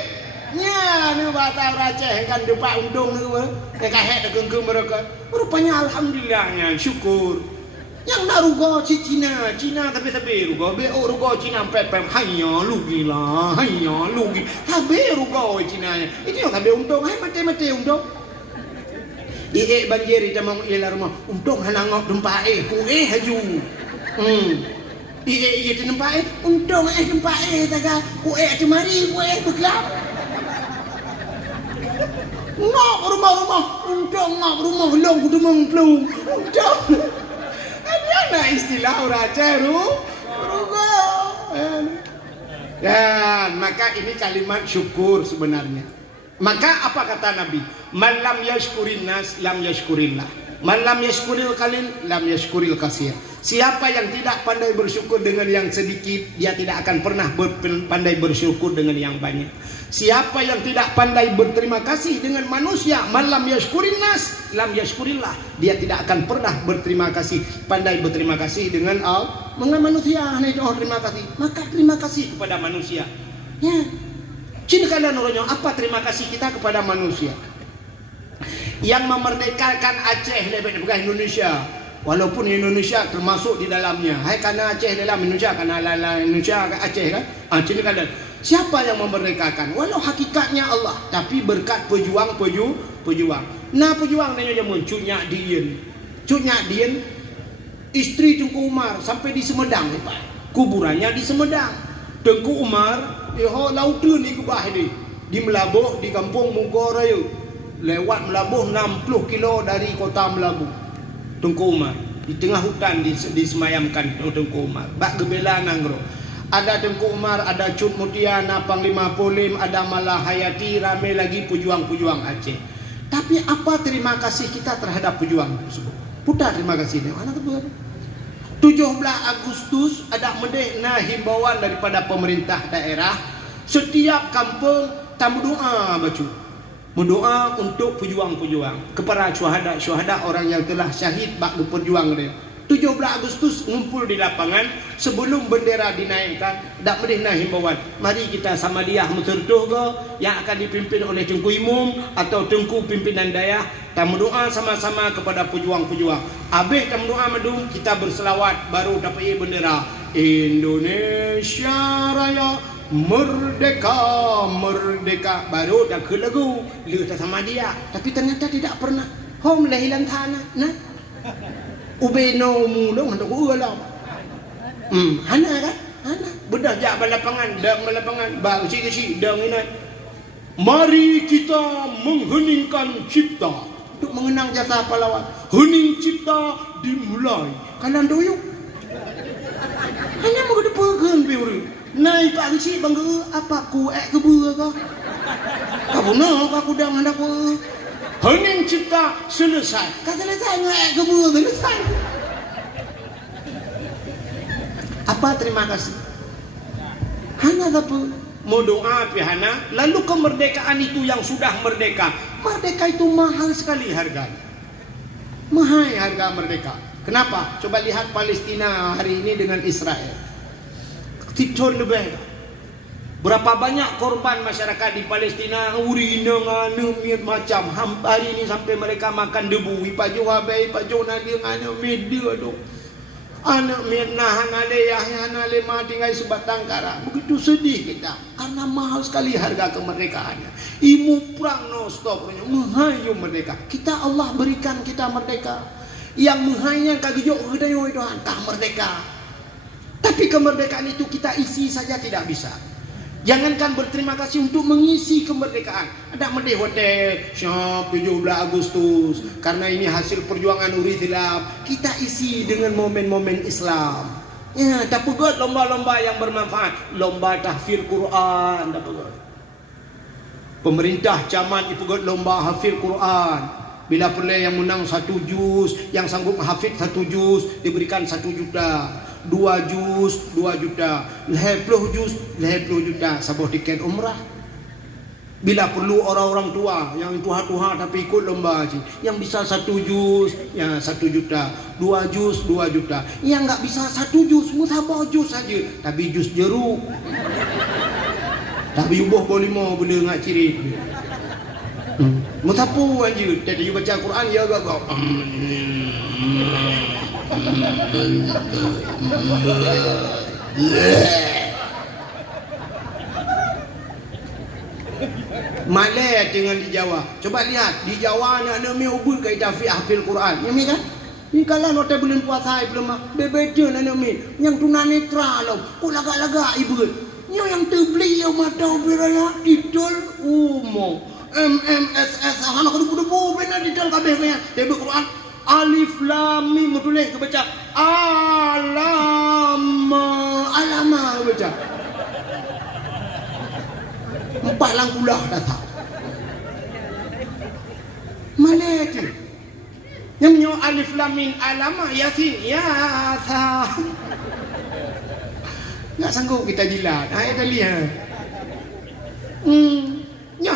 Ni bahasa Aceh kan depan untung ni ke. Kekahek kengkeng mereka. Rupanya alhamdulillahnya, syukur. Yang nak ruga si Cina tapi ruga. Beo ruga Cina pepem. Hanya lugi lah. Hanya lugi. Tapi ruga Cina nya. Ini yang tapi untung. Hai mati untung. Iek banjir di tamang ialah rumah. Untung hanangok tempat kuih haju. Iek di tempat untung tempat taga kuih cemari kuih beklap. Ngok rumah. Untung ngok rumah long kudumang plung. Untung. Ada istilah Uraceh ruga. Dan maka ini kalimat syukur sebenarnya. Maka apa kata Nabi? Man lam yashkurin nas lam yashkurillah. Man lam yashkuril qalil lam yashkuril katsir. Siapa yang tidak pandai bersyukur dengan yang sedikit, dia tidak akan pernah pandai bersyukur dengan yang banyak. Siapa yang tidak pandai berterima kasih dengan manusia, man lam yashkurin nas lam yashkurillah, dia tidak akan pernah berterima kasih, pandai berterima kasih dengan Allah. Mengenai manusia, terima kasih. Maka terima kasih kepada manusia. Ya. Cintakan orangnya apa terima kasih kita kepada manusia yang memerdekakan Aceh daripada Indonesia, walaupun Indonesia termasuk di dalamnya. Hai karena Aceh dalam Indonesia, karena Indonesia Aceh kan. Cintakan siapa yang memerdekakan, walau hakikatnya Allah, tapi berkat pejuang. Nah pejuang nanya Cunyak Dien istri Tengku Umar sampai di Semedang, kuburannya di Semedang. Tengku Umar lautan ni kebah ni di Melabuh, di kampung Mugo Raya, lewat Melabuh 60 kilo dari kota Melabuh. Tengku Umar di tengah hutan disemayamkan Tengku Umar. Bak gebela nanggro. Ada Tengku Umar, ada Cut Mutiana, Panglima Polim, ada Malahayati, ramai lagi pejuang-pejuang Aceh. Tapi apa terima kasih kita terhadap pejuang tersebut? Putar terima kasih dia. Mana tu? 17 Agustus ada mendekna himbauan daripada pemerintah daerah, setiap kampung tamu doa baca. Mendoa untuk pejuang-pejuang, kepada syuhada orang yang telah syahid bak berjuang dia. 17 Agustus ngumpul di lapangan sebelum bendera dinaikkan, dak mendekna himbauan. Mari kita sama dia mentertuh ke yang akan dipimpin oleh Tengku Imum atau Tengku Pimpinan Dayah. Tamu doa sama-sama kepada pejuang-pejuang. Habis tamu doa madu, kita berselawat baru dapat bendera Indonesia Raya merdeka, merdeka. Baru dah ke lagu lihat sama dia. Tapi ternyata tidak pernah. Hom lahilan tanah. Nah, ubeno mulung hendak ulang. Hana kan? Hana. Bedah jak balapangan, dak balapangan. Bang si dang ini. Mari kita mengheningkan cipta. Untuk mengenang jasa pahlawan. Hening cipta dimulai. Kanan doyuk. Hanya mau kedepakan biru. Naik pak kecil bangga apa ku kebua kah? Kau nak aku dah hendak ku. Hening cipta selesai. Kata selesai ngek kebua selesai. Apa terima kasih? Hanya apa? Mau doa pihana, lalu kemerdekaan itu yang sudah merdeka. Merdeka itu mahal sekali harganya. Mahal harga merdeka. Kenapa? Coba lihat Palestina hari ini dengan Israel. Tidur lebih. Berapa banyak korban masyarakat di Palestina, urina ngana macam hari ini sampai mereka makan debu. Ipajo habai, ipajo nali ngana media dong. Anak Mirna Hanale Yahya Hanale mati ngai sebatang kara. Begitu sedih kita karena mahal sekali harga kemerdekaannya. Imu perang no stop mengayu merdeka. Kita Allah berikan kita merdeka. Yang menghanya kagijo gedayo itu kah merdeka. Tapi kemerdekaan itu kita isi saja tidak bisa. Jangankan berterima kasih untuk mengisi kemerdekaan. Ada merdeka 17 Agustus karena ini hasil perjuangan Uritilab. Kita isi dengan momen-momen Islam. Ya, tak pegot lomba-lomba yang bermanfaat. Lomba tahfidz Quran, tak pegot. Pemerintah camat ikut lomba hafil Quran. Bila perlu yang menang 1 juz, yang sanggup hafidz 1 juz diberikan 1 juta. 2 juz 2 juta, 50 juz 50 juta, sebuah tiket umrah. Bila perlu orang-orang tua yang tuha-tuha tapi ikut lomba haji, yang bisa 1 juz ya 1 juta, 2 juz 2 juta, yang nggak bisa 1 juz musabah juz saja tapi juz jeruk, tapi ubuh boleh mau benda ngak ciri mutapu aja jadi baca Quran ya gak Malay dengan di Jawa. Coba lihat di Jawa ni ada mi ubul kai dafi hafil Quran. Yang ni kan? Ni kalau nota bulan puasa belum bebeda nak mi. Yang tunanetra lo. Kok lagak-lagak ibu. Yang terbeli yang mata beraya didol umum. MMSS anak kudu-kudu benar didol kabeh kaya. Tebe Quran Alif Lam Mim tulis ke baca alama baca 4 langkulah datang mana tu yang nyo Alif Lam Mim alama Yasin Yasa nggak sanggup kita jilat ayat kali ya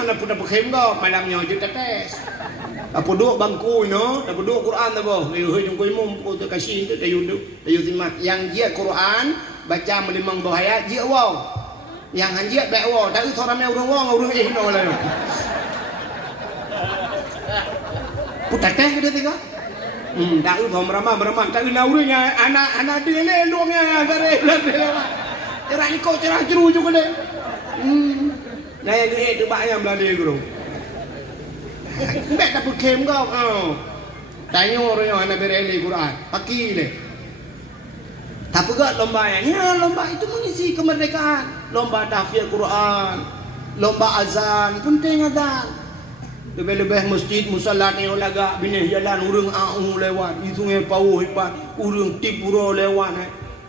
nak pun dapat kemba malamnya je tetes. Apa duduk bangku no, dapat duduk Quran tu boh. Hei jung koi mum ko tu kasih tu tayu simat. Yang dia Quran baca melimang buah ayat dia wow. Yang hanjia baik wow, dak usah ramai urang no lah. Putat teh dia tengok. Dak usah meramah tak kena urangnya anak dia le luangnya gare lah. Cerah ikut cerah jeru juga deh. Nah yang ni tu banyak belanja guru. Mbak dapat kem kau. Tanya orang yang anak bereli Quran. Paki le. Tak pegat lomba yang. Ya lomba itu mengisi kemerdekaan. Lomba tahfidz Quran, lomba azan, penting azan. Lebih-lebih masjid musalla ni laga bini jalan urang au lewat. Di sungai Pauh hebat, urang Tipuro lewat.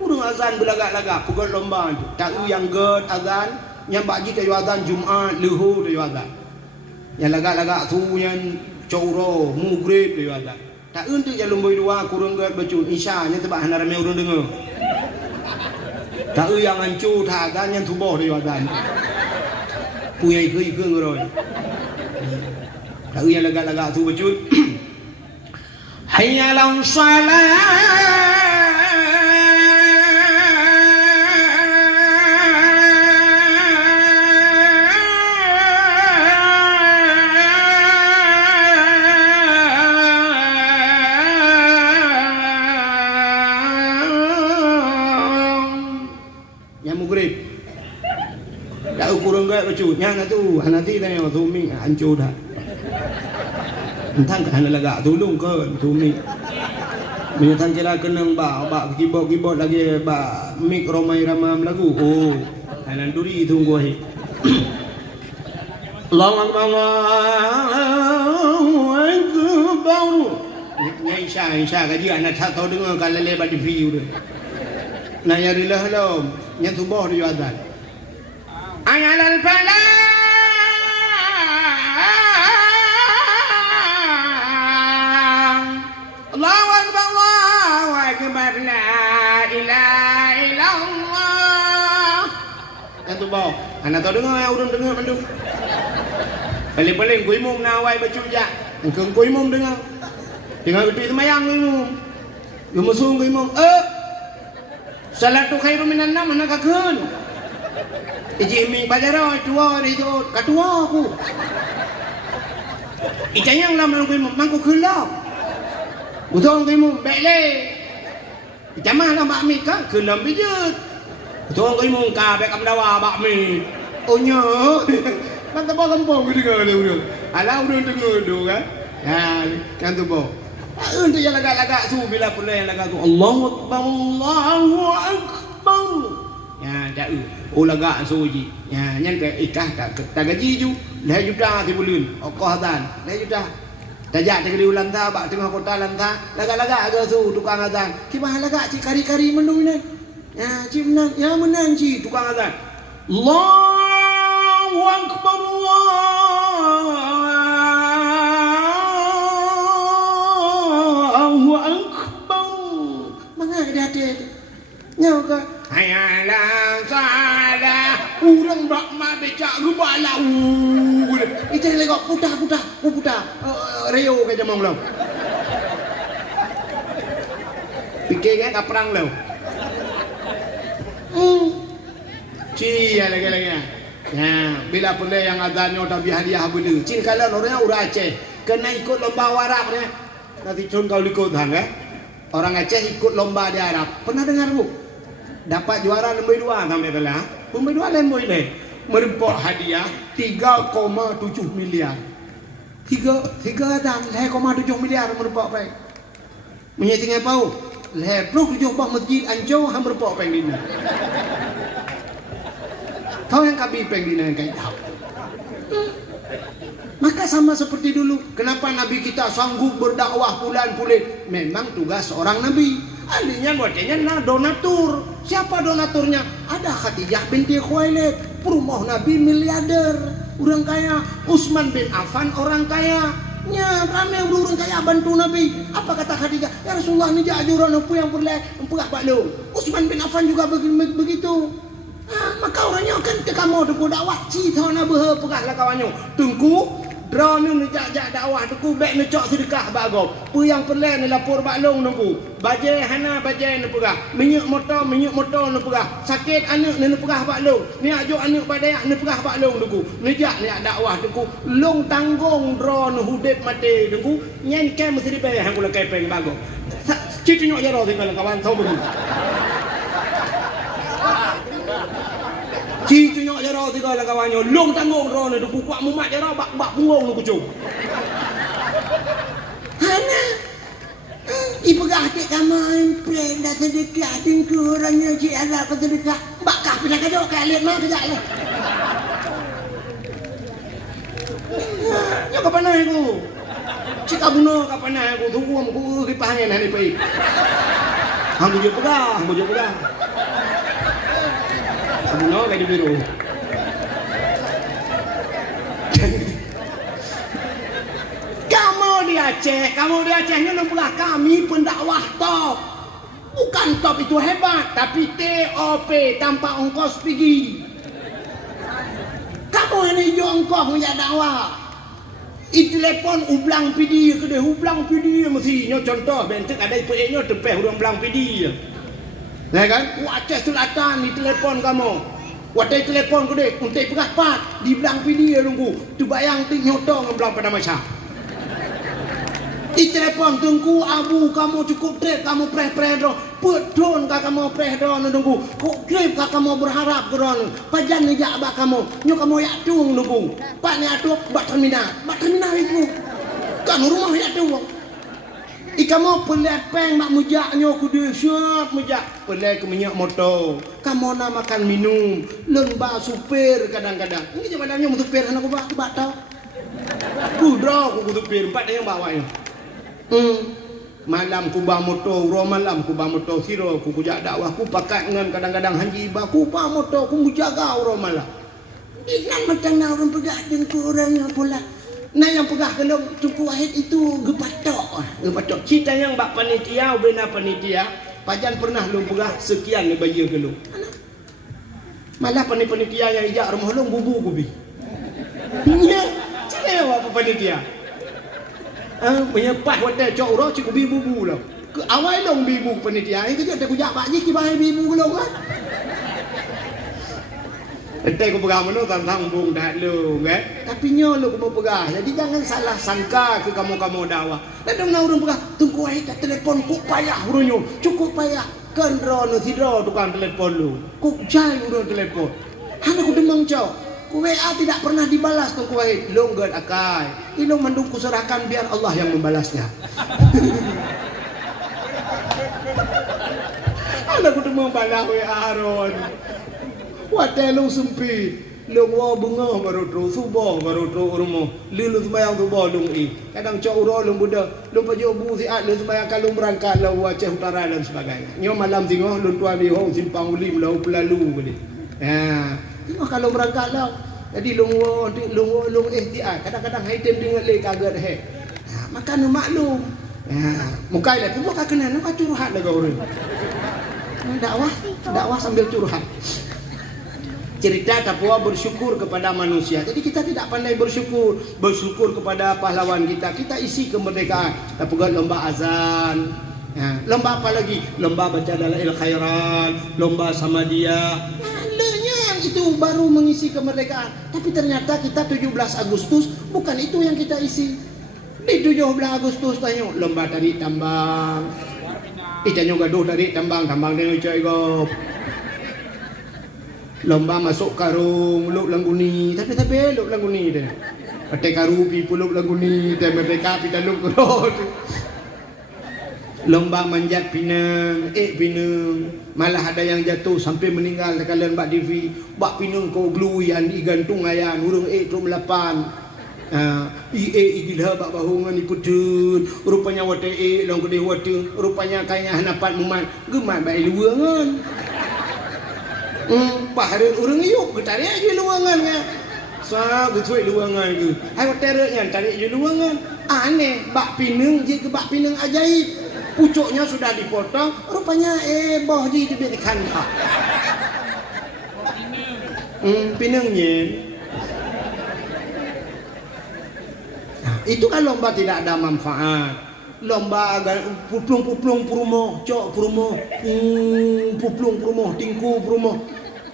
Urang azan belagak-lagak pegat lomba tu. Tak yang ged azan yang bagi tayu azan Jumaat lehu tayu azan yang lagak-lagak tu yang cauro mugrib tayu azan tak untuk yang lomba dua kurang gat bacun isya nya tebak hana ramai urang dengar tak yang hancur tak azan yang tubuh tayu azan punya ikut rồi tak yang lagak-lagak tu bacun hayya lam salat kurang gak lucu nyana tu nanti tanya tu ming hancur dah entah kan laga tolong ke tu ming minta kira kenang ba keyboard lagi ba mik romai ramam lagu oh hanan duri tunggu he Allahu akbar insya gaji anak tak tahu dengar kalau lebat di view dia nak yarilah lo yang tubuh dia azan على الفلاح الله أكبر لا إله إلا الله yang tu bawa anak tahu dengar urang dengar pandu paling-paling kui mum nawai baca je engkau kui mum dengar gede semayang kui mum gemusung kui mum salatu khairum minan nam anak kakun Iji mi bajaro tua itu katua aku. Ijanya yang lama aku mangku kelam. Utong kamu bele. Jamah lah bakmi kan kena bijut. Tuang kau mungkar baik kamdawa bakmi. Oh nya. Kan tak kampung gitu kan udah. Alah udah tengok tu kan. Kan tu boh. Untuk yang lagak-lagak su bila pula yang lagak tu Allahu Akbar Allahu Akbar. Ya dak lagak su ji. Ya nyan ke ikah tak gaji ju. Dah juta ti bulun. Okah dan. Dah juta. Tajak tegeri ulang ta bak tengah kota lanta lagak-lagak aga su tukang azan kibah lagak ci kari-kari menung ni ya ci menang ya menang ci tukang azan Allahu Akbar Allahu Akbar mangga dia hati nyau ka hayalan salah urang bak ma becak rubalau itu lagi putar reo ke jamong lo fikir kan kaprang lo cia lagi ya bila pula yang adanya tapi hadiah benda cin kalau orangnya udah Aceh kena ikut lomba warak ni nanti cun kau ikut hang orang Aceh ikut lomba di Arab pernah dengar bu dapat juara nombor 2 sampai bela nombor 2 lemboy deh merempok hadiah 3,7 miliar 3 dan 2,7 miliar merempok baik menyetingnya pau lepluk 7 bah masjid anjau ham merempok peng dina tahu yang kabi peng dina yang kayak tahu maka sama seperti dulu kenapa Nabi kita sanggup berdakwah bulan-bulan memang tugas seorang Nabi ahlinya bocahnya donatur siapa donaturnya ada Khadijah binti Khuwailid perumahan Nabi miliarder orang kaya Utsman bin Affan orang kaya nya ramai orang kaya bantu Nabi apa kata Khadijah ya Rasulullah ni jajuran apa yang perlu empurah balu Utsman bin Affan juga begitu maka orangnya kan kamu tu dakwah cita na beh pegahlah kawannya tungku drone ni jak dakwah tu bek ni cok sedekah bagop pu yang perlu ni lapor baklong nunggu bajai hana bajai ni pegah minyak motor ni pegah sakit anak ni pegah baklong ni ajuk anak badai ni pegah baklong nunggu ni jak ni dakwah tu long tanggung drone hudip mati nunggu nyen ke mesti dibayar hang kula kepeng bagop citi nyok jaro tinggal kawan tahu betul Cik nyok jaro tiga lah kawannya long tanggung drone tu kuat mumat jaro bak punggung lu kucung hana ipegah tik kaman plan dah sedekah tingku orangnya cik ada ke sedekah bakah pindah kadok ke alit mah kejap lah nyok kapan aku cik abuno kapan aku tunggu aku kipahnya nanti baik hang bujuk pegang Abuno kayak di biru. Kamu di Aceh nampak kami pendakwah top. Bukan top itu hebat, tapi TOP tanpa ongkos pergi. Kamu ini jo ongkos punya dakwah. Telepon ublang PD ke dia ublang PD mestinya contoh bentuk ada IPA-nya tepeh urang ublang PD. Ya kan? Aceh Selatan di telepon kamu. Wadai telepon ku dek untuk pegah pat di belang PD nunggu. Tu bayang ti nyotong belang pada masa. Di telepon tunggu abu kamu cukup trip kamu preh do. Pedon ka kamu preh do nunggu. Kok trip ka kamu berharap geron. Pajan ni jak abak kamu. Nyo kamu yak tung nunggu. Pak ni atup bak terminal itu. Kan rumah yak tung. Kamu pelik peng mak mujaknya ku dia siap mujak pelik ke minyak motor kamu nak makan minum lembah supir kadang-kadang ini jamannya mau supir anak aku bak tau ku draw ku supir empat yang bawanya malam ku bang motor malam ku bang motor siro ku kujak dakwah ku pakai dengan kadang-kadang haji iba ku bang motor ku mujaga malam ikan macam orang pegadang ku orangnya pula. Nah yang pegah kalau Tunku Wahid itu gepatok. Cerita yang bak panitia, bina panitia, pajan pernah lu pegah sekian ni bayar ke lu. Malah panitia yang ijak rumah lu bubu gubi. Ya, cakap apa panitia? Menyepah hotel cok uro cik gubi bubu lah. Ke awal dong bibu panitia, itu je tak kujak pak ji kibah bibu lu kan. Entai kau pegang mana tentang bung dah lu, tapi nyo lu kamu pegang. Jadi jangan salah sangka ke kamu dakwah. Dan orang pegang, tunggu aja telefon kuk payah urunyo, cukup payah. Kan drone tidak tukang telepon lu, kuk jai urun telepon. Hana ku demang cau, ku WA tidak pernah dibalas tunggu aja. Lu enggak akai, ini mendung ku serahkan biar Allah yang membalasnya. Hana ku demang balas WA ron. Wadah lu sempit, lu wa bunga baru tu, subuh baru tu rumah, lu sembahyang subuh lu kadang cak urang lu budak, lu paju bu siat lu sembahyang kalau berangkat lu Aceh Utara dan sebagainya. Nyo malam tengok lu tuan di hong simpang ulim lu pelalu boleh. Tengok kalau berangkat lu. Jadi lu ihtiat. Kadang-kadang item dengan le kaget he. Makan maklum. Mukai lah tu bukan kenal nak curhat dah orang. Dakwah sambil curhat. Cerita tapua bersyukur kepada manusia. Jadi kita tidak pandai bersyukur kepada pahlawan kita. Kita isi kemerdekaan. Tapua lomba azan. Lomba apa lagi? Lomba baca dalail khairat, lomba sama dia. Yang itu baru mengisi kemerdekaan. Tapi ternyata kita 17 Agustus bukan itu yang kita isi. Di 17 Agustus tanya lomba tarik tambang. Tanya gaduh tarik tambang dengan cai gop. Lomba masuk karung, luk langguni, tapi luk langguni dia. Pakai karupi puluk langguni, dia merdeka pita luk kerot. Lomba manjat pinang, malah ada yang jatuh sampai meninggal kalian bak TV. Bak pinang kau glui andi gantung ayan, urung tu melapan. Igilha bak bahungan iputun, rupanya wate long gede wate, rupanya kayaknya hanapan mumat, gemat bak luangan. Baharin orang yuk, tarik aja luangan ya. Sah, betul luangan ke. Hai tereknya tarik aja luangan. Aneh, bak pinang je ke bak pinang ajaib. Pucuknya sudah dipotong, rupanya boh je itu biar kantak. Pinangnya. Itu kan lomba tidak ada manfaat. Lomba agar puplung perumoh, cok perumoh, puplung perumoh, tingku perumoh.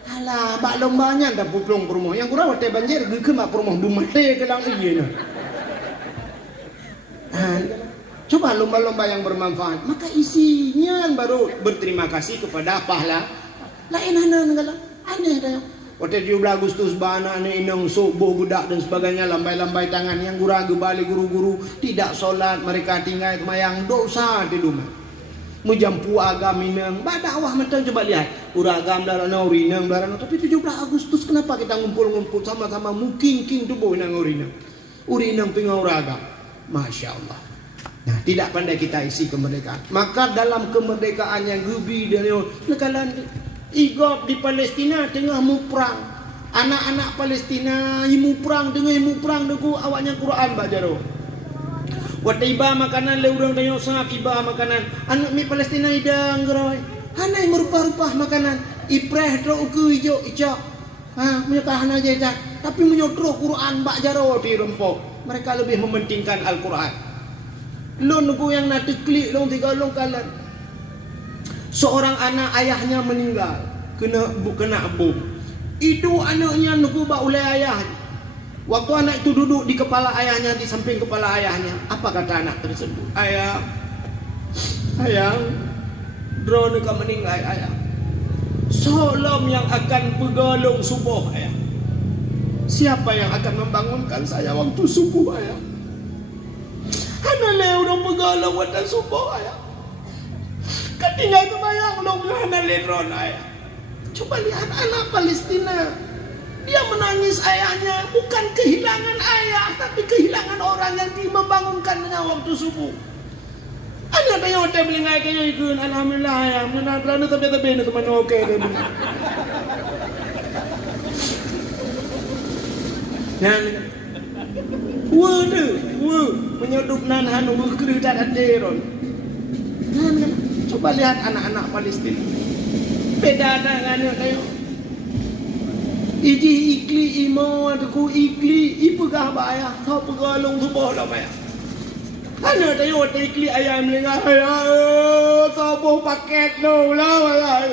Alah, bak lombanya dah puplung perumoh. Yang kurang waktu banjir, ke mak perumoh bumate ke lang iya. Coba lomba-lomba yang bermanfaat. Maka isinya baru berterima kasih kepada pahala. Lain hana aneh dah. Waktu 17 Agustus bana ni inang subuh budak dan sebagainya lambai-lambai tangan yang guragu balik guru-guru tidak solat mereka tinggal semayang dosa di rumah. Mujampu agam inang dakwah macam coba lihat uragam darana urinang darana tapi 17 Agustus kenapa kita ngumpul-ngumpul sama-sama muking tubuh inang urinang pingau uragam. Masya Allah. Nah, tidak pandai kita isi kemerdekaan. Maka dalam kemerdekaan yang gebi dari nekalan Igop di Palestina tengah mu perang. Anak-anak Palestina imu perang dengan awaknya Quran bajaro. Watiba makanan le urang tanya sangap iba makanan. Anak mi Palestina idang geroy. Hanai merupa-rupa makanan. Ipreh tro uku ijo ica. Menyekah aja ica. Tapi menyodro Quran bajaro di rempok. Mereka lebih mementingkan Al-Quran. Lo nunggu yang nanti klik long 3 long kalan. Seorang anak ayahnya meninggal kena bom. Itu anaknya nunggu bak oleh ayah. Waktu anak itu duduk di kepala ayahnya, di samping kepala ayahnya, apa kata anak tersebut? Ayah, drone kau meninggal ayah. Solam yang akan bergolong subuh ayah. Siapa yang akan membangunkan saya waktu subuh ayah? Hana le orang bergolong waktu subuh ayah. Ketinggal kebayang long hana le drone ayah. Coba lihat anak Palestina. Dia menangis ayahnya, bukan kehilangan ayah, tapi kehilangan orang yang membangunkannya waktu subuh. Ada yang hotel beli ngai kayo ikun, alhamdulillah ayah, menang tapi na teman oke deh. Waduh, menyodok nan hanu mukri dan aderon. Coba lihat anak-anak Palestina. Beda dengan kayo. Iji ikli imo aku ikli ipegah bayah kau pegalong tu boh dah bayah. Hana tayo ikli ayam lengah ayah sobo paket lo lah.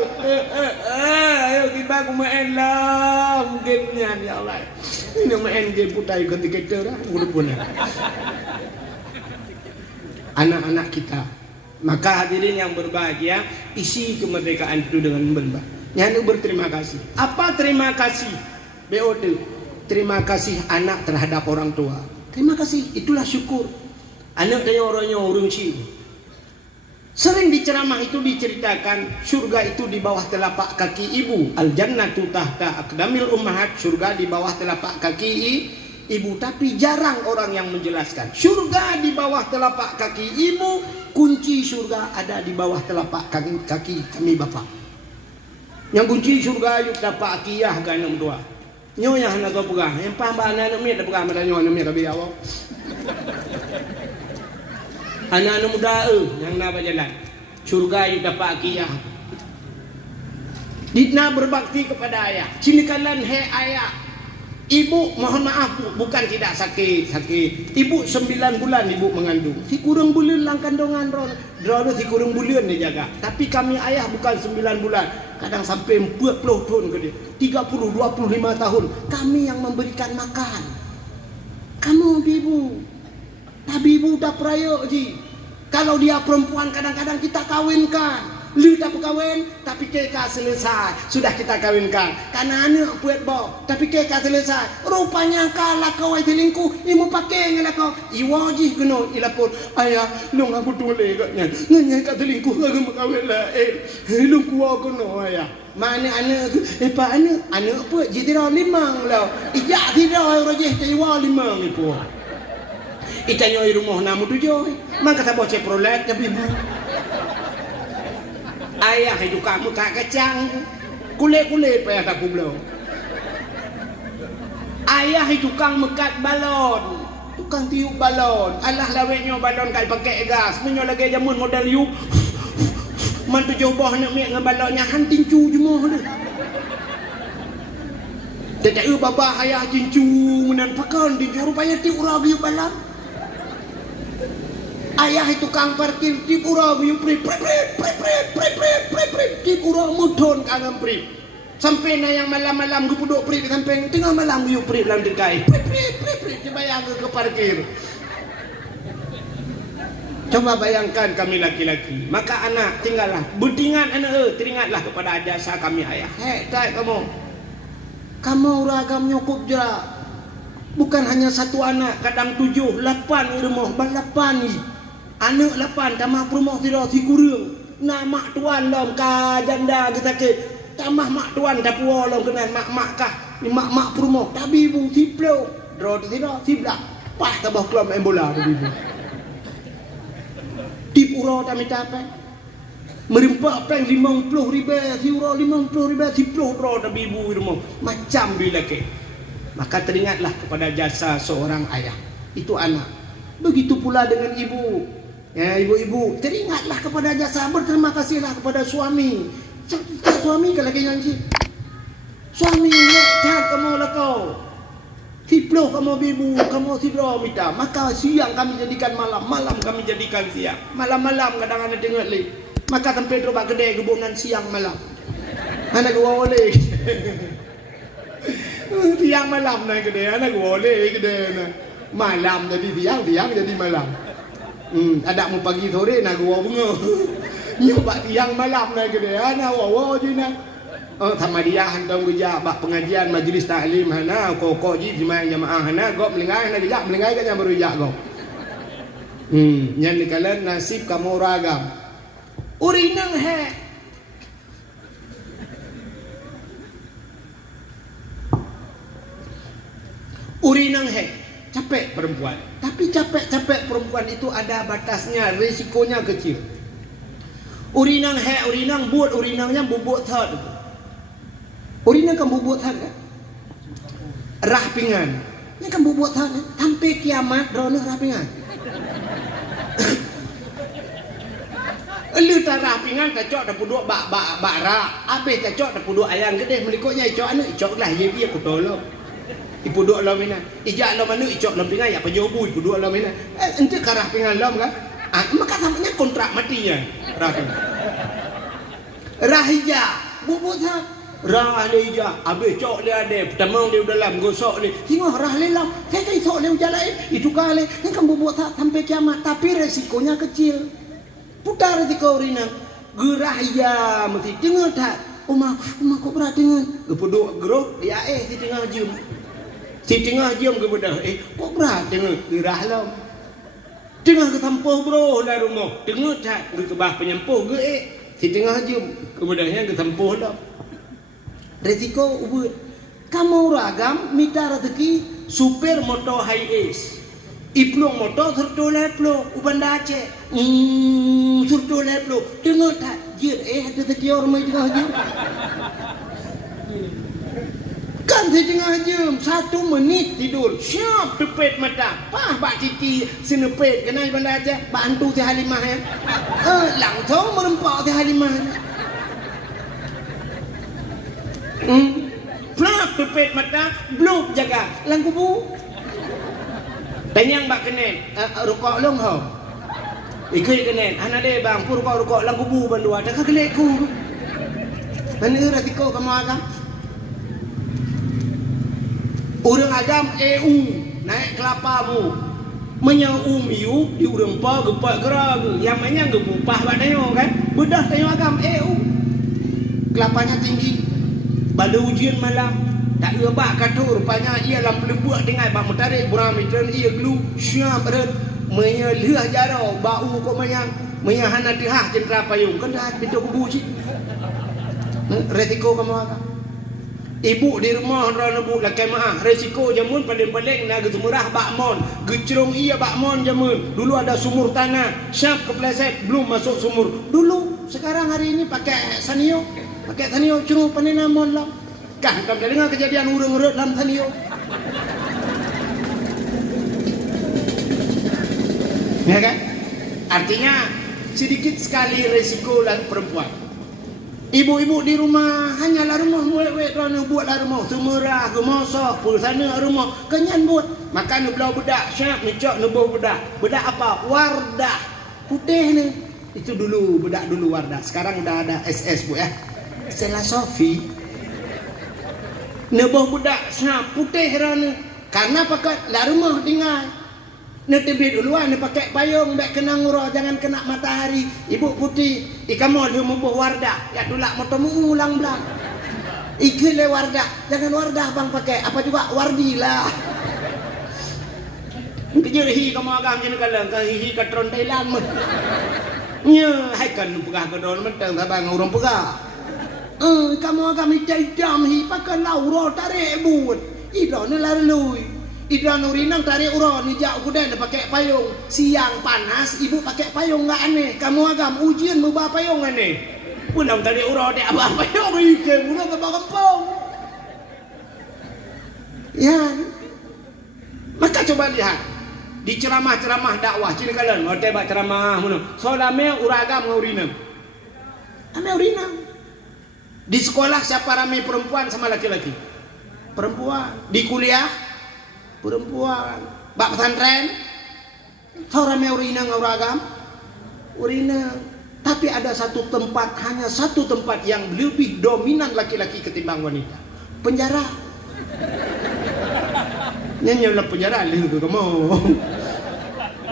Ayo kita main lah gamenya ya Allah. Ini main game putai ketika dah udah punya. Anak-anak kita. Maka hadirin yang berbahagia, isi kemerdekaan itu dengan benar. Yang berterima kasih. Apa terima kasih? BOD. Terima kasih anak terhadap orang tua. Terima kasih, itulah syukur. Anak tanya orangnya urung sih. Sering di ceramah itu diceritakan surga itu di bawah telapak kaki ibu. Al-jannatu tahta aqdamil ummahat. Surga di bawah telapak kaki ibu. Tapi jarang orang yang menjelaskan. Surga di bawah telapak kaki ibu. Kunci surga ada di bawah telapak kaki kami bapak. Yang kunci surga yuk tapak akiyah ganam dua. Nyo yang hendak kau pegang. Yang paham anak mi dah pegang pada nyo mi kabi awak. Anak-anak muda yang nak berjalan surga itu dapat akiyah. Ditna berbakti kepada ayah. Cinikalan he ayah. Ibu mohon maaf bukan tidak sakit. Ibu 9 bulan ibu mengandung. Si kurang bulan lang kandungan ron si kurang bulan dia jaga. Tapi kami ayah bukan 9 bulan. Kadang sampai 40 tahun ke dia. 30, 25 tahun. Kami yang memberikan makan. Kamu ibu. Tapi ibu tak perayok ji. Kalau dia perempuan kadang-kadang kita kawinkan. Lu tak berkawin tapi keka selesai. Sudah kita kawinkan. Karena anak buat bawa. Tapi keka selesai. Rupanya kalah kau ay tilingku. Imu pakai ngalah kau. Iwa ji kena ilapun. Ayah lu ngaku toleh katnya. Nganya kat tilingku aku berkawin lah. Lu kuah kena ayah. Mana anak pak anak apa jadi dah limang lah. Ijak tidak rojeh tiwa limang itu. Itanya di rumah namu tujuh. Maka tak bocah prolet tapi ibu. Ayah itu kamu tak kecang. Kulit payah tak kublo. Ayah itu tukang mekat balon. Tukang tiup balon. Alah lawetnya balon kai pakai gas. Menyo lagi jamun modal yuk. Man tujuh boh nak miak dengan balonnya hanting cu jemah tu. Tidak bapa ayah jincu menan pakan tinju rupanya tiup rabi balon. Ayah itu kang parkir di pura biu pri di pura mudon kang pri sampai na yang malam-malam gue puduk pri di samping tengah malam biu pri dalam dekai pri dibayang ke parkir. Coba bayangkan kami laki-laki, maka anak tinggallah budingan anak teringatlah kepada jasa kami ayah. Hei tak kamu ragam nyokop jerak. Bukan hanya satu anak, kadang 7, 8 rumah, 8 ni. Anak 8 tamah rumah tidak si kurang. Nah mak tuan lom ka janda kita ke. Tamah mak tuan dah puas lom kena mak kah. Ni mak rumah. Tapi ibu siplo. Drod tidak sibla. Pah tabah kelam embola tu ibu. Tip uro tak minta apa. Merimpak peng 50 ribu, si uro 50 ribu, siplo ro tapi ibu rumah. Macam bila ke. Maka teringatlah kepada jasa seorang ayah. Itu anak. Begitu pula dengan ibu. Ya, ibu-ibu teringatlah kepada jasa. Berterima kasihlah kepada suami. Suami kalau lagi nyanyi. Suami nekat kamu lah kau. Siploh kamu ibu, kamu siploh minta. Maka siang kami jadikan malam, malam kami jadikan siang. Malam-malam kadang-kadang dengar leh. Maka sampai terubah kedai kebunan siang malam. Anak gua boleh. Siang malam naik kedai, anak gua boleh kedai na. Malam jadi siang jadi malam. Ada mau pagi sore nak gua bunga. Nyoba siang malam naik kedai, anak wawa je na. Sama dia hantar kerja bak pengajian majlis taklim hana kok ji jemaah hana gop melengai hana dijak melengai kan yang baru jak gop. Yang dikalan nasib kamu ragam. Urinang he. Urinang he. Capek perempuan. Tapi capek perempuan itu ada batasnya, risikonya kecil. Urinang he, urinang buat urinangnya bubuk thad. Urinang kan bubuk thad kan? Rah pingan. Ini kan bubuk thad. Sampai kiamat drone rah pingan. Lu tak rah pingan tak cok dah puduk bak ra. Habis tak cok dah puduk ayam gede melikutnya cok anu cok lah ye dia ku tolong. Ipu duk lom ina. Ijak lom anu icok lom pingan ya pejobu ipu duk lom ina. Ente karah pingan lom kan? Maka tampaknya kontrak matinya. Rah pingan. Rahija bubut ha Rahleja habis cok dia ada pertama dia dalam gosok dia tengok rahlelam saya kan sok dia jalan itu kali kan bubut ha sampai kiamat tapi resikonya kecil putar resiko rinang gerahya mesti tengok tak Uma kok berat dengan gepeduk gerok ya si tengah jam ke bedah kok berat dengan gerahlam tengah ketampuh bro lah rumah tengok tak kebah penyempuh ke si tengah jam kebedahnya ketampuh dah resiko ubud kamu ragam minta rezeki supir motor high ace iplong motor surtu leplo ubanda Aceh surtu leplo tengok tak jir ada rezeki orang mai tengah jam kan di tengah jam 1 menit tidur siap tepet mata pah bak titi senepet kenai banda Aceh bantu si Halimah ya langsung merempak si Halimah Plak tepet mata blok jaga lang kubu tanyang bak kenen rukok long ho ikut kenen ana de bang pur rukok lang kubu bandua dak keleku mana resiko kamu agam orang agam EU naik kelapamu menyaumiu di urang pa gepak gerag yang menyang gebupah bak tayo kan bedah tayo agam EU kelapanya tinggi pada ujian malam tak lebak kata rupanya ia lam lebuak dengan bak mutarik burang mitran ia gelu syam red menyelih jarau bau kok mayang menyahana dihah jendra payung kan dah pintu kubu cik resiko kamu agak ibu di rumah orang nebuk lah kemah resiko jamun paling-paling nak gemurah bakmon gecrong iya bakmon jamun dulu ada sumur tanah syap kepleset belum masuk sumur dulu sekarang hari ini pakai sanio cuma penenamon lah kan tak dengar kejadian urang-urang dalam sanio ya kan artinya sedikit sekali resiko lah perempuan ibu-ibu di rumah hanyalah rumah wek-wek kerana buatlah rumah semerah gemasak pul sana rumah kenyan buat makan belau bedak syap ngecok nubuh bedak apa wardah putih ni itu dulu bedak dulu wardah sekarang udah ada SS bu ya Stella Sophie nubuh bedak syap putih karena pakai lah rumah tinggal tebit duluan pakai payung baik kena ngurau jangan kena matahari ibu putih ikamu dia membuh wardah ya tulak motomu ulang belang ikile wardah jangan wardah bang pakai apa juga wardi lah kejirhi kamu agam jenis kalang kehihi katron Thailand mah nya hai kan pegah kedon mentang tabang urang pegah kamu agam hijai jam hi pakai lauro tarik but idone larului Idra Nurinang tarik uron nijak kuda pakai payung siang panas ibu pakai payung nggak aneh kamu agam ujian bawa payung aneh pulang tarik uron dia apa payung ikan pulang ke kampung ya maka coba lihat di ceramah-ceramah dakwah cina kalian ngote bak ceramah mana solame uragam ngaurinang ame urinang di sekolah siapa ramai perempuan sama laki-laki perempuan di kuliah perempuan bak pesantren ramai urinang uragam urinang tapi ada hanya satu tempat yang lebih dominan laki-laki ketimbang wanita penjara nyanyi penjara lho kamu